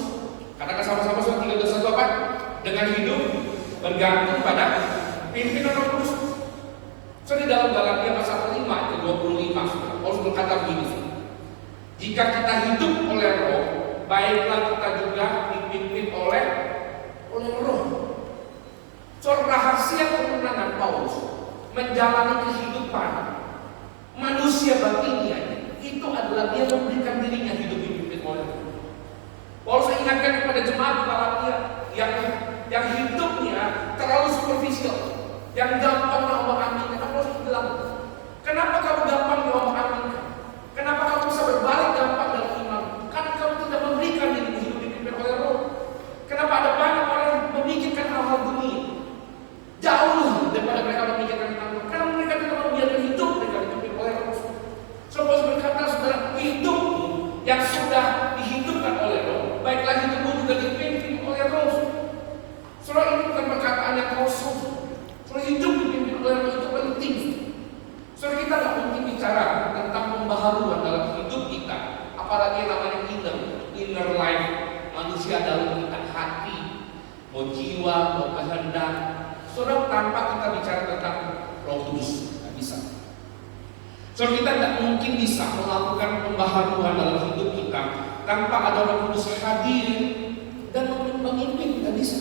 Katakan sama-sama surat 3:1 dengan hidup bergantung pada pimpinan Roh Kudus. So di dalam Galatia pasal 5 ayat 25 Paulus berkata begini, jika kita hidup oleh Roh, baiklah kita juga dipimpin oleh Roh. So rahasia kemenangan Paulus menjalani kehidupan manusia batinnya itu adalah dia memberikan dirinya hidup dipimpin oleh Roh. Paulus ingatkan kepada jemaat Galatia yang hidupnya terlalu superficial, yang gampang mengombang-ambingkan. Paulus bilang, kenapa kamu gampang mengombang-ambingkan? Kenapa kamu bisa berbalik gampang dalam iman? Karena kamu tidak memberikan diri hidup dipimpin oleh Roh. Kenapa ada banyak orang yang memikirkan hal-hal dunia jauh daripada mereka memikirkan tentang Roh? Karena mereka tidak membiarkan hidup mereka dipimpin oleh Roh. So Paulus berkata, saudara, hidupmu yang sudah dihidupkan oleh Roh, baiklah hidupmu juga dipimpin oleh Roh. Saudara, ini bukan perkataan yang kosong. Saudara, hidup dipimpin oleh Roh itu penting. Saudara, kita tidak mungkin bicara tentang pembaharuan dalam hidup kita, apalagi yang namanya inner life, manusia dalam kita, hati, mau jiwa, mau kehendak. Saudara, tanpa kita bicara tentang Roh Kudus, tidak bisa. Saudara, kita tidak mungkin bisa melakukan pembaharuan dalam hidup kita tanpa ada Roh Kudus hadir dan memimpin, tidak bisa.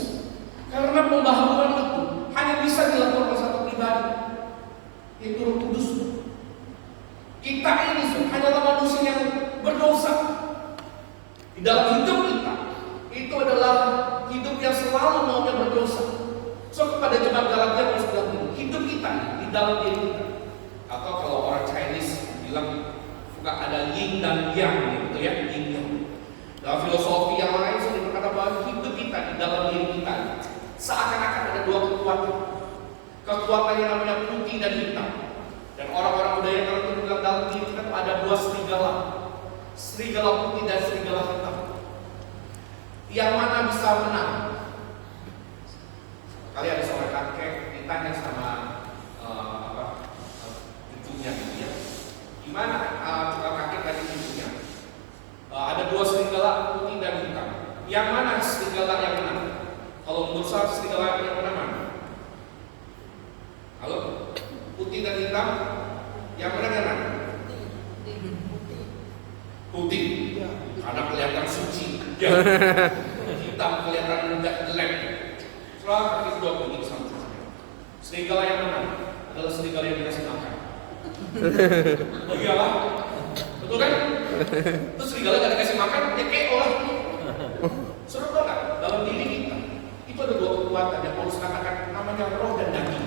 Karena pembaharuan itu hanya bisa dilakukan oleh satu pribadi, yaitu Roh Kudus. Kita ini hanyalah manusia yang berdosa. Di dalam hidup kita, itu adalah hidup yang selalu maunya berdosa. So kepada jemaat Galatia harus bilang, hidup kita di dalam diri kita. Atau kalau orang Chinese bilang suka ada yin dan yang, gitu ya, yin yang. Dalam filosofi yang lain sudah berkata bahwa hidup kita di dalam diri kita seakan-akan ada dua kekuatan. Kekuatan yang namanya putih dan hitam. Dan orang-orang budaya tertentu bilang dalam diri kita ada dua serigala. Serigala putih dan serigala hitam. Yang mana bisa menang? Kali ada seorang kakek ditanya sama cucunya gitu ya. Gimana kakek tadi cucunya? Ada dua serigala putih dan hitam. Yang mana serigala yang menang? Kalau menurut saya serigala yang menang mana? Halo? Putih dan hitam yang mana yang menang? Putih. Karena kelihatan suci. Hitam kelihatan jelek. Soalnya kaki sudah begini sama serigala yang menang adalah serigala yang dikasih makan. Oh iyalah, betul kan? Terus serigala gak dikasih makan, ya keo lah. Seru banget dalam diri kita. Itu ada dua kekuatan yang Paulus katakan, namanya roh dan daging.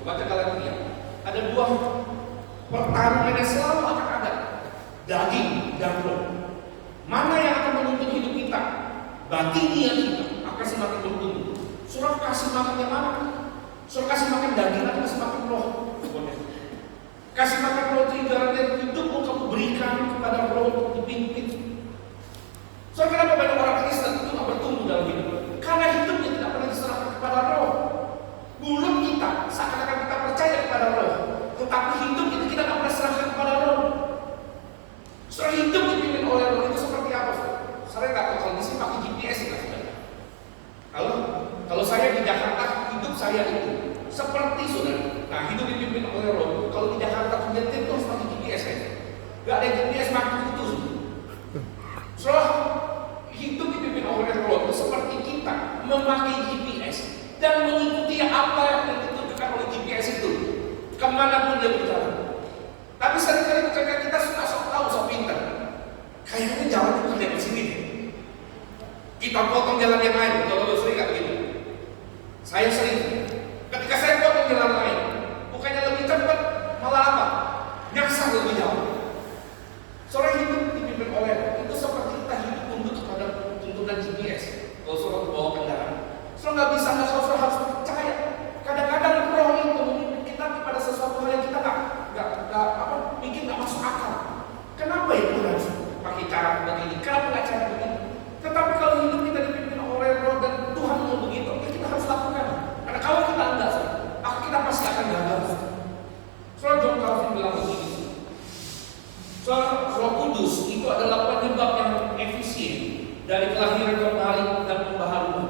Baca Galatia, ada dua pertarungan yang selalu akan ada, daging dan roh. Mana yang akan menuntut hidup kita? Batiniah kita akan semakin bertumbuh. Surah kasih makan yang mana? Surah kasih makan daging atau kasih makan roh? Kasih makan roh itu ibaratnya hidupmu kamu berikan kepada roh untuk dipimpin. Soalnya kenapa banyak orang Kristen itu tidak bertumbuh dalam hidup? Karena hidupnya tidak pernah diserahkan kepada roh. Mulut kita seakan-akan kita percaya kepada roh, tetapi hidup itu kita tidak pernah serahkan kepada roh. Soal hidup dipimpin oleh roh itu seperti apa? Saya nggak tahu kalau di sini pakai GPS ya, kalau saya di Jakarta hidup saya itu seperti saudara. Nah hidup dipimpin oleh roh. Kalau di Jakarta menyetir itu harus pakai GPS ya. Gak ada GPS makin itu. Soal hidup dipimpin oleh roh itu seperti kita memakai GPS dan mengikuti apa yang ditunjukkan oleh GPS itu kemanapun dia berjalan. Tapi seringkali ketika kita suka sok tahu, sok pintar, kayaknya jalan bukan dari sini. Kita potong jalan yang lain. Kalau sering nggak begitu? Saya sering. Ketika saya potong jalan lain, bukannya lebih cepat, malah apa? Nyasar lebih jauh. Soalnya hidup dipimpin oleh itu seperti kita hidup tunduk kepada tuntunan GPS. Kalau suruh bawa kendaraan, so nggak bisa harus percaya. Kadang-kadang roh itu memimpin kita kepada sesuatu hal yang kita bikin nggak masuk akal. Kenapa itu harus pakai cara begini? Kenapa nggak cara begini? Tetapi kalau hidup kita dipimpin oleh roh dan Tuhan mau begitu, ya kita harus lakukan. Karena kalau kita enggak, kita pasti akan gagal. Soal John Calvin bilang begini. Soal Roh Kudus itu adalah penyebab yang efisien dari kelahiran kembali dan pembaharuan.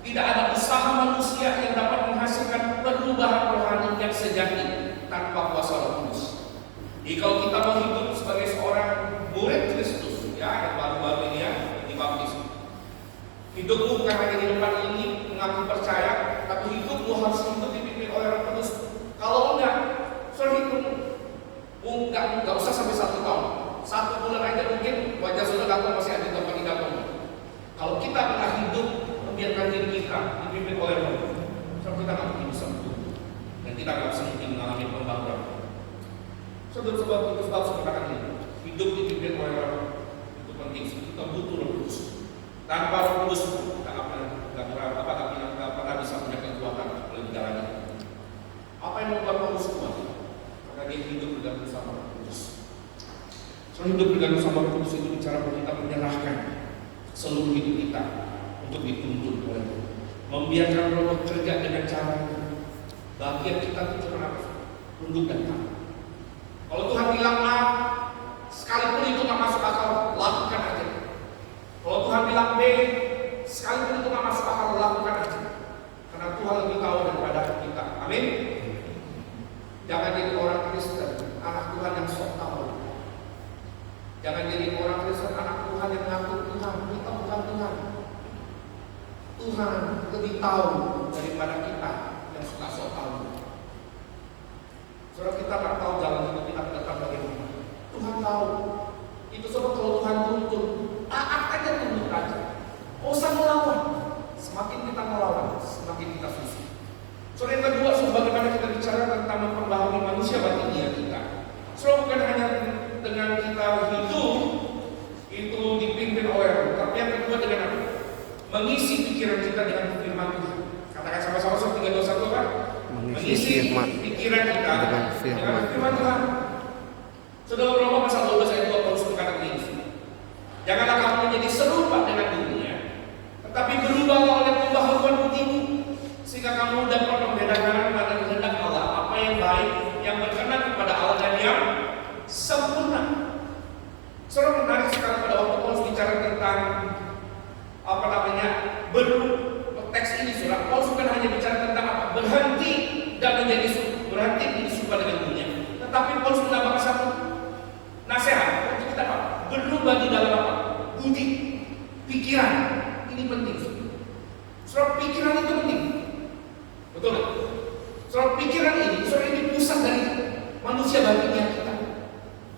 Tidak ada usaha manusia yang dapat menghasilkan perubahan rohani yang sejati tanpa kuasa Roh Kudus. Jadi kalau kita mau hidup sebagai seorang murid Kristus, ya yang baru-baru ini ya, dibaptis. Hidupmu bukan hanya di depan ini mengaku percaya, tapi hidupmu harus hidup dipimpin oleh Roh Kudus. Kalau enggak, hidupmu enggak usah sampai 1 tahun. 1 bulan aja mungkin wajah saudara datang masih ada tempat tidak tahu. Kalau kita pernah hidup membiarkan diri kita dipimpin oleh Roh, kita nggak mungkin bisa bertumbuh dan kita nggak bisa mungkin mengalami pembangunan. Sebab itu saya katakan ini, hidup dipimpin oleh Roh itu penting. Kita butuh Roh Kudus. Tanpa Roh Kudus kita nggak pernah bisa punya kekuatan lebih dalam. Apa yang membuat Paulus kuat? Karena dia hidup bergantung sama Roh Kudus. So hidup bergantung sama Roh Kudus itu bicara bahwa kita menyerahkan seluruh hidup kita untuk dituntun oleh Roh. Membiarkan Roh bekerja dengan cara bagian kita itu cuma apa? Tunduk dan taat. Kalau Tuhan bilang A, sekalipun itu nggak masuk akal, lakukan aja. Kalau Tuhan bilang B, sekalipun itu nggak masuk akal, lakukan aja. Karena Tuhan lebih tahu daripada kita. Amin. Jangan jadi orang Kristen, anak Tuhan yang sok tahu. Jangan jadi orang Kristen, anak Tuhan yang ngaku Tuhan. Kita bukan Tuhan. Tuhan lebih tahu daripada kita yang suka sok tahu. Saudara, kita nggak tahu jalan hidup kita ke depan bagaimana. Tuhan tahu. Itu sebab kalau Tuhan tuntun, taat aja, tunduk aja. Nggak usah melawan. Semakin kita melawan, semakin kita susah. Soal yang kedua, bagaimana kita bicara tentang memperbaharui manusia batinnya kita. Soal bukan hanya dengan kita hidup itu dipimpin oleh Roh, tapi yang kedua dengan apa? Mengisi pikiran kita dengan firman Tuhan. Katakan sama-sama soal 321 kan? Mengisi pikiran kita dengan firman Tuhan. Saudara Roma pasal 12 ayat 2 Paulus berkata begini. Janganlah kamu menjadi serupa dengan dunia, tetapi berubahlah oleh pembaharuan butimu, sehingga kamu dapat membedakan mana kehendak Allah, apa yang baik, yang berkenan kepada Allah dan yang sempurna. Saudara, menarik sekali pada waktu Paulus bicara tentang teks ini, saudara. Paulus bukan hanya bicara tentang apa? Berhenti menjadi suka dengan dunia. Tetapi Paulus menambahkan satu nasihat untuk kita apa? Berubah di dalam apa? Budi, pikiran. Ini penting. Saudara, pikiran itu penting. Betul. Soal pikiran ini, soal ini pusat dari manusia baginya kita.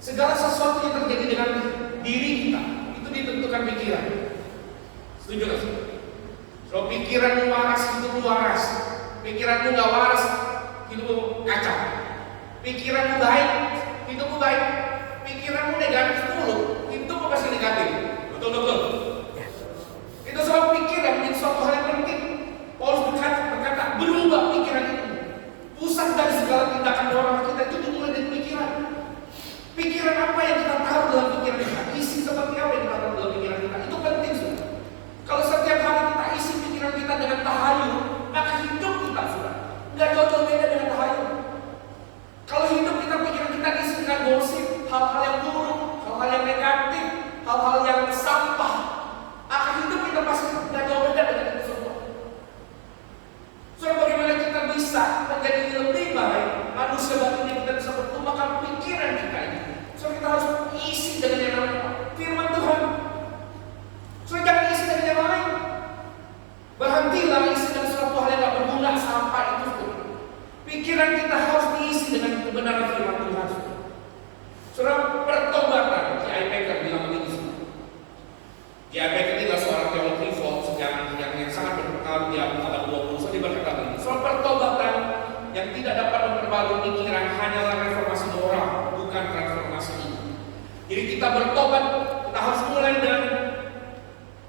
Segala sesuatu yang terjadi dengan diri kita itu ditentukan pikiran. Setuju gak sih? Soal pikiranmu waras, hidupmu waras. Pikiranmu gak waras, hidupmu kacau. Pikiranmu baik, hidupmu baik. Pikiranmu negatif dulu, hidupmu pasti negatif. Betul-betul. Itu soal pikiran, itu suatu hal yang penting. Paulus berkata, berubah pikiran itu. Pusat dari segala tindakan orang kita itu dimulai dari pikiran. Pikiran apa yang kita taruh dalam pikiran kita? Isi seperti apa yang kita taruh dalam pikiran kita? Itu penting, saudara. Kalau setiap hari kita isi pikiran kita dengan tahayul, maka hidup kita, saudara, nggak jauh beda dengan tahayul. Kalau hidup kita, pikiran kita diisi dengan gosip, hal-hal yang buruk, hal-hal yang negatif, hal-hal yang sampah, maka hidup kita pasti nggak jauh beda dengan itu semua. Saudara, bagaimana kita bisa menjadi lebih baik manusia baginya kita bisa bertumbuhkan pikiran kita ini. Saudara, kita harus isi dengan yang namanya firman Tuhan. Saudara, jangan isi dengan yang lain. Berhentilah isi dengan suatu hal yang tidak berguna sampai itu. Pikiran kita harus diisi dengan kebenaran firman Tuhan. Saudara, pertobatan. J.I. Packer bilang begini. J.I. Packer adalah seorang teolog reform yang sangat berpengaruh di abad 20. Dia berkata begini, soal pertobatan yang tidak dapat memperbarui pikiran hanyalah reformasi moral, bukan transformasi ini. Jadi kita bertobat, kita harus mulai dengan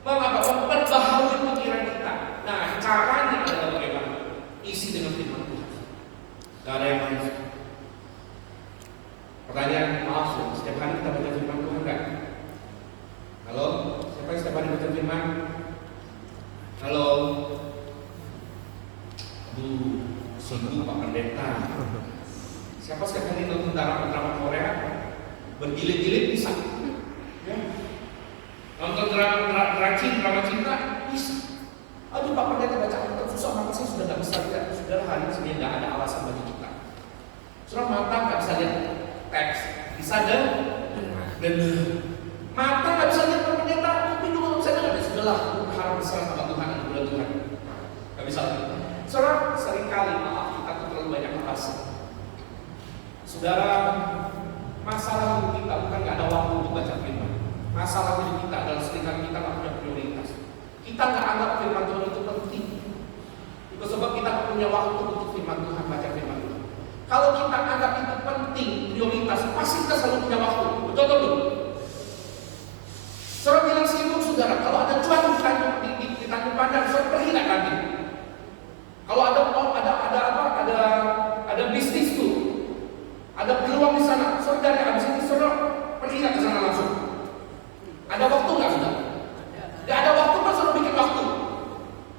memperbaharui pikiran kita. Nah, caranya adalah bagaimana? Isi dengan firman Tuhan. Gak ada yang lain. Pertanyaan, maaf, setiap hari kita baca firman Tuhan kan? Halo? Siapa yang setiap hari baca firman? Halo? Sungguh Pak Pendeta. Siapa setiap hari nonton drama Korea? Berjilid-jilid bisa. Ya. Nonton drama cinta bisa. Aduh Pak Pendeta baca Alkitab susah, maka saya sudah nggak bisa lihat. Sudah hari ini sebenarnya nggak ada alasan bagi kita. Surah mata nggak bisa lihat teks, bisa dengar. Mata nggak bisa lihat Pak Pendeta, kuping juga nggak bisa dengar. Sudahlah, harap berserah sama Tuhan dan kepada Tuhan. Nggak bisa lihat. Saudara, seringkali maaf kita tuh terlalu banyak alasan. Saudara, masalah hidup kita bukan nggak ada waktu untuk baca firman. Masalah hidup kita adalah seringkali kita nggak punya prioritas. Kita nggak anggap firman Tuhan itu penting. Itu sebab kita nggak punya waktu untuk firman Tuhan, baca firman Tuhan. Kalau kita anggap itu penting, prioritas, pasti kita selalu punya waktu. Betul? Saudara bilang sibuk, saudara. Kalau ada cuan di Tanjung Pandan, saudara pergi nggak nanti? Kalau ada bisnis tuh, ada peluang di sana, saudara dari abis ini saudara pergi nggak ke sana langsung? Ada waktu nggak saudara? Nggak ada waktu kan saudara bikin waktu.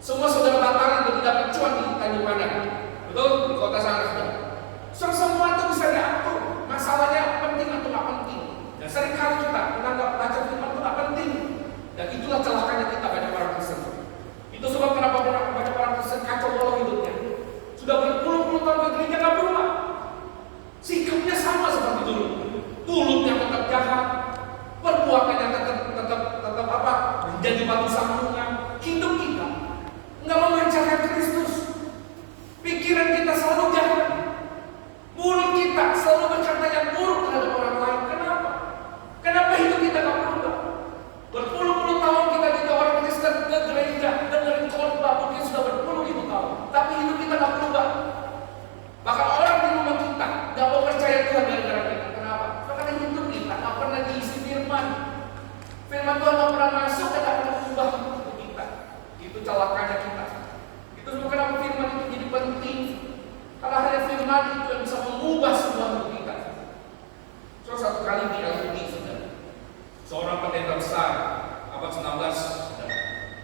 Semua saudara batalkan untuk dapat cuan di Tanjung Pandan, betul? Di kota sana saudara. Semua itu bisa diatur. Masalahnya penting atau nggak penting. Dan seringkali kita menganggap baca firman itu nggak penting. Dan itulah celakanya kita banyak orang Kristen. Itu sebab kenapa banyak orang Kristen kacau balau hidupnya. Sudah berpuluh-puluh tahun ke gereja nggak berubah. Sikapnya sama seperti dulu. Mulutnya tetap jahat, perbuatannya tetap apa? Menjadi batu sambungan. Hidup kita nggak memancarkan Kristus. Pikiran kita selalu jahat. Mulut kita selalu berkata yang buruk terhadap orang lain. Kenapa? Kenapa hidup kita nggak berubah? Berpuluh-puluh tahun kita jadi orang Kristen ke gereja, dengerin khotbah, mungkin sudah berpuluh-puluh tahun, tapi hidup kita nggak berubah. Bahkan orang di rumah kita nggak mau percaya Tuhan gara-gara kita. Kenapa? Karena hidup kita nggak pernah diisi firman. Firman Tuhan nggak pernah masuk dan nggak pernah berubah hidup kita. Itu celakanya kita. Itu sebab kenapa firman itu jadi penting. Karena hanya firman itu yang bisa mengubah semua hidup kita. Satu kali di Al-Qudi, seorang pendeta besar abad 19,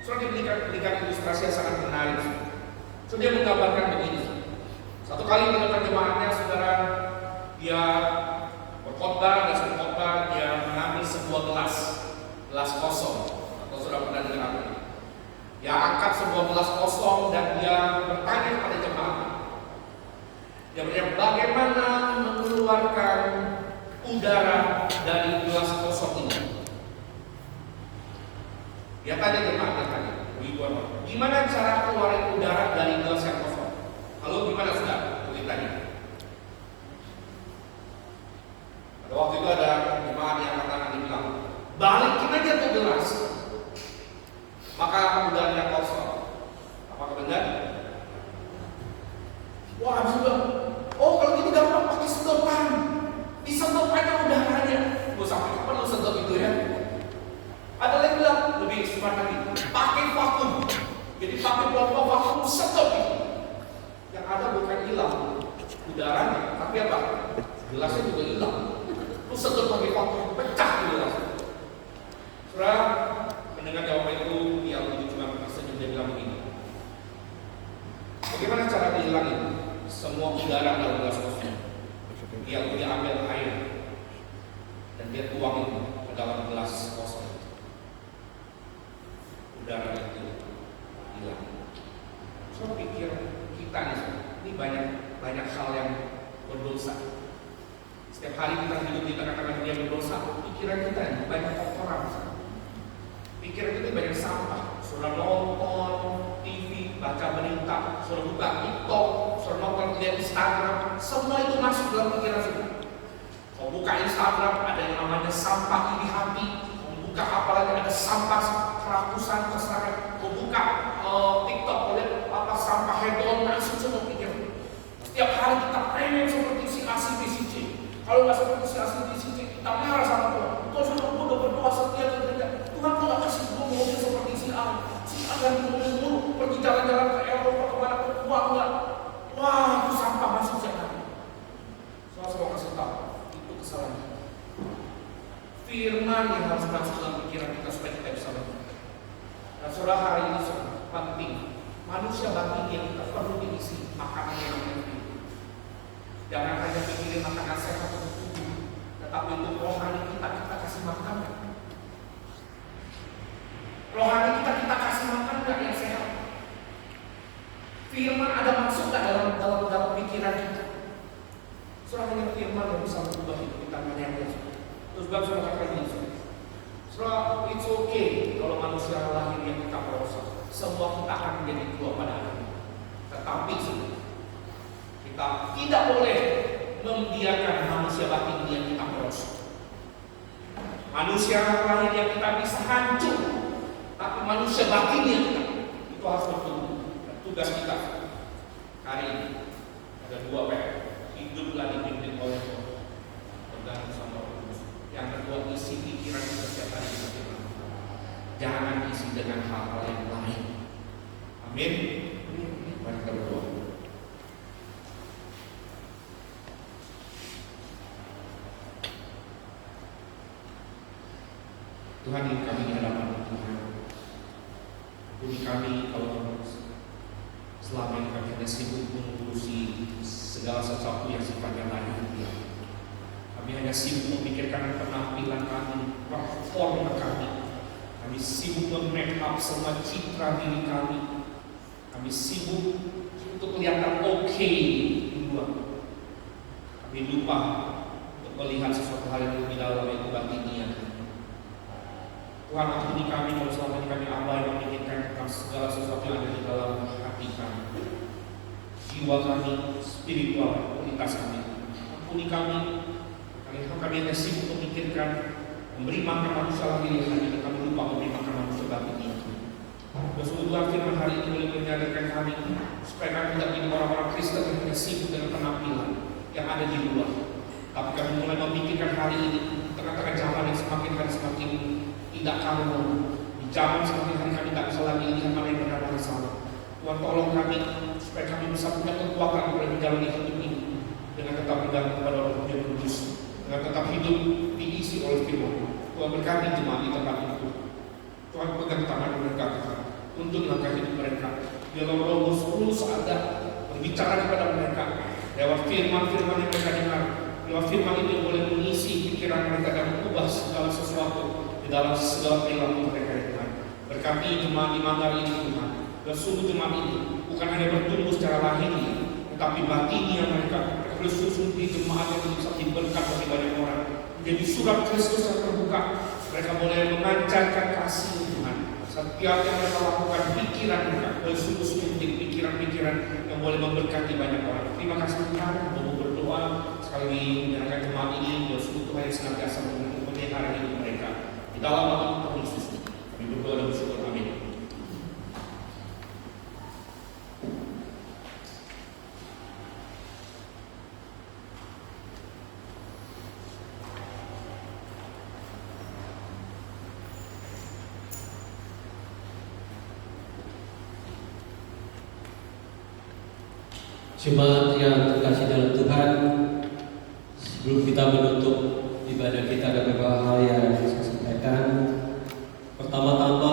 dia berikan ilustrasi yang sangat menarik. Dia menggambarkan begini. Satu kali di depan jemaatnya, saudara, dia berkhotbah dan sebelum khotbah dia mengambil sebuah gelas kosong. Atau sudah pernah dengar apa? Dia angkat sebuah gelas kosong dan dia bertanya kepada jemaat. Dia bertanya, bagaimana mengeluarkan udara dari gelas kosong ini? Dia tanya gimana cara keluarin udara dari gelas yang kosong? Lalu gimana sudah? kita ini. Pada waktu itu ada jemaat yang katakan bilang, balikin aja tuh gelas. Maka udahnya kosong. Apakah benar? Wah, habis itu, oh kalau gitu gampang pakai sedotan. Disedot aja udaranya. Gue sampai kapan lo sedot itu ya? Ada lagi bilang lebih smart lagi, pakai vakum. Jadi pakai pompa vakum sedot itu. Yang ada bukan hilang udaranya, tapi apa? Gelasnya juga hilang. Lu sedot pakai vakum, pecah gelas. Saudara mendengar jawaban itu, dia lebih cuma tersenyum dan bilang begini. Bagaimana cara dihilangin semua udara dalam gelas kosong? Dia ambil air dan dia tuangin ke dalam gelas kosong. Udara itu hilang. So pikir kita ini banyak hal yang berdosa. Setiap hari kita hidup di tengah-tengah dunia berdosa. Pikiran kita ini banyak kotoran. Pikiran kita banyak sampah. Sudah nonton TV, baca berita, sudah buka TikTok, sudah nonton lihat Instagram, semua itu masuk dalam pikiran kita. Kalau buka Instagram ada yang namanya sampah iri hati. Kalau buka apalagi ada sampah kerakusan keserangan. Kalau buka TikTok lihat apa sampah hedon masuk semua pikiran. Setiap hari kita pengen seperti si A, si B, si C. Kalau nggak seperti si A, si B, si C, kita marah sama Tuhan. Tuhan sudah udah berdoa setia dan tidak. Tuhan kok nggak kasih gue mobil seperti si A. Si A ganti mobil mulu, pergi jalan-jalan ke Eropa kemana ke Tuhan nggak. Wah, itu sampah masuk setiap hari. Saya mau kasih tahu, itu kesalahan. Firman yang harus masuk dalam pikiran kita supaya kita bisa berdoa. Dan saudara, hari ini penting. Manusia batin yang kita perlu diisi makanan yang namanya. Jangan hanya pikirin makanan sehat untuk tubuh, tetapi untuk rohani kita kasih makan. Rohani kita kasih makan yang sehat. Firman ada masuk nggak dalam pikiran kita? Surah hanya firman yang bisa mengubah hidup kita hanya. Terus bab saya katakan ini. Surah it's okay kalau manusia lahir yang kita perosak. Semua kita akan menjadi tua pada akhirnya. Tetapi kita tidak boleh membiarkan manusia batin yang kita merosak. Manusia lahir yang kita bisa hancur, tapi manusia batin yang kita itu harus bertumbuh. Dan tugas kita hari ini ada 2 PR. Hiduplah dipimpin oleh Tuhan, bergantung sama Roh Kudus. Yang kedua, isi pikiran kita setiap hari dengan firman. Jangan isi dengan hal-hal yang lain. Amin. Mari kita berdoa. Tuhan, ini kami di hadapan Tuhan. Ampuni kami kalau selama ini kami hanya sibuk mengurusi segala sesuatu yang sifatnya lahir. Kami hanya sibuk memikirkan penampilan kami, performa kami. Kami sibuk memake up semua citra diri kami. Kami sibuk untuk kelihatan oke di luar. Kami lupa untuk melihat sesuatu hal yang lebih dalam, yaitu batinnya. Tuhan, ampuni kami kalau selama ini kami abai memikirkan tentang segala sesuatu yang ada di dalam hati kami, jiwa kami, spiritual, kualitas kami. Ampuni kami hanya sibuk memikirkan memberi makan manusia lahir yang hanya kami lupa memberi makan manusia batin itu. Dan Tuhan, firman hari ini boleh menyadarkan kami supaya kami tidak menjadi orang-orang Kristen yang hanya sibuk dengan penampilan yang ada di luar. Tapi kami mulai memikirkan hari ini tengah-tengah zaman yang semakin hari semakin tidak kamu di zaman semakin hari kami tak bisa lagi lihat mana yang benar dan salah. Tuhan, tolong kami supaya kami bisa punya kekuatan untuk menjalani hidup ini dengan tetap bergantung kepada Roh Kudus, dengan tetap hidup diisi oleh firman. Tuhan, berkati jemaat di tempat itu. Tuhan, pegang tangan mereka, tuntun langkah hidup mereka. Biarlah Roh Kudus ada berbicara kepada mereka lewat firman-firman yang mereka dengar. Lewat firman itu boleh mengisi pikiran mereka dan mengubah segala sesuatu di dalam segala perilaku mereka, Tuhan. Berkati jemaat di Manggar ini, Tuhan. Dan sungguh jemaat ini bukan hanya bertumbuh secara lahir, tetapi batinnya mereka boleh susun di jemaat yang bisa diberkat bagi banyak orang. Menjadi surat Kristus yang terbuka, mereka boleh memancarkan kasih Tuhan Setiap yang mereka lakukan, pikiran mereka, sungguh-sungguh pikiran-pikiran yang boleh memberkati banyak orang. Terima kasih Tuhan, mau berdoa sekali lagi menyerahkan jemaat ini, biar sungguh Tuhan yang senantiasa memelihara hidup mereka. Di dalam nama Tuhan Yesus, kami berdoa dan bersyukur. Amin. Jemaat yang terkasih dalam Tuhan, sebelum kita menutup ibadah kita ada beberapa hal yang saya sampaikan. Pertama-tama,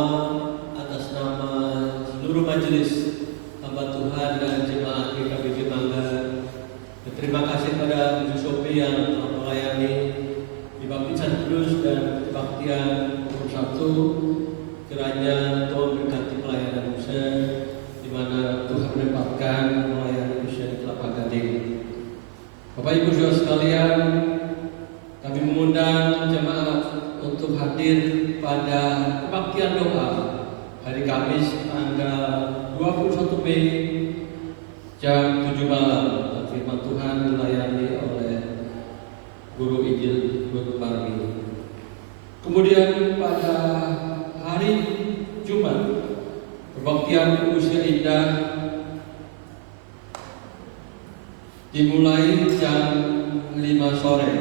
atas nama seluruh majelis hamba Tuhan dan jemaat GKBJ Manggar, berterima kasih pada Bu Sophie yang telah melayani di Baptisan Kudus dan kebaktian nomor 1. Kiranya Tuhan berkati pelayanan Musa, di mana Tuhan menempatkan melayani Musa di Kelapa Gading. Bapak Ibu saudara sekalian, kami mengundang jemaat untuk hadir pada kebaktian doa hari Kamis tanggal 21 Mei jam 7 malam. Dan firman Tuhan dilayani oleh Guru Injil Guru Barmi. Kemudian pada hari Jumat, kebaktian usia indah dimulai jam 5 sore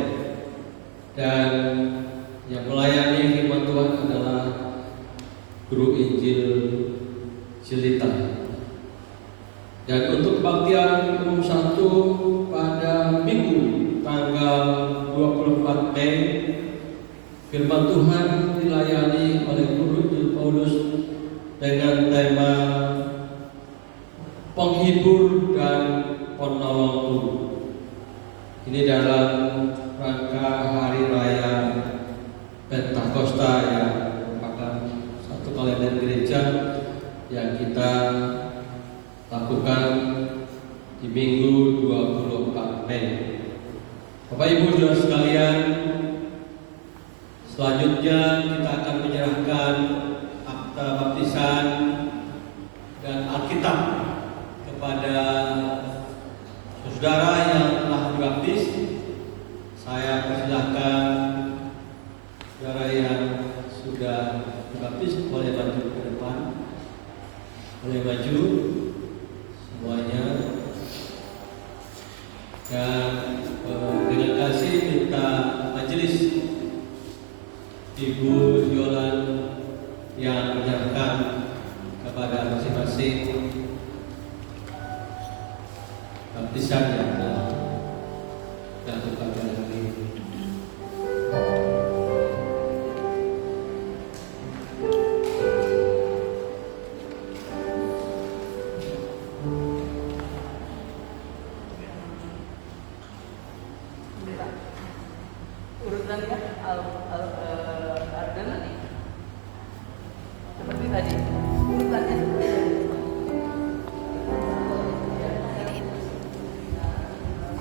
dan yang melayani firman Tuhan adalah Guru Injil Cilita. Dan untuk kebaktian umum 1 pada Minggu tanggal 24 Mei, firman Tuhan dilayani oleh Guru Injil Paulus dengan tema penghibur dan penolong tubuh. Ini dalam rangka hari raya Pentakosta yang merupakan satu kalender gereja yang kita lakukan di Minggu 24 Mei. Bapak Ibu saudara sekalian, selanjutnya kita akan menyerahkan akta baptisan dan Alkitab kepada saudara yang telah dibaptis. Saya persilahkan saudara yang sudah dibaptis boleh maju ke depan, boleh maju semuanya. Dan dengan kasih minta majelis Ibu Yolan yang menyerahkan kepada masing-masing baptisan yang telah dilakukan pada hari ini. Urutannya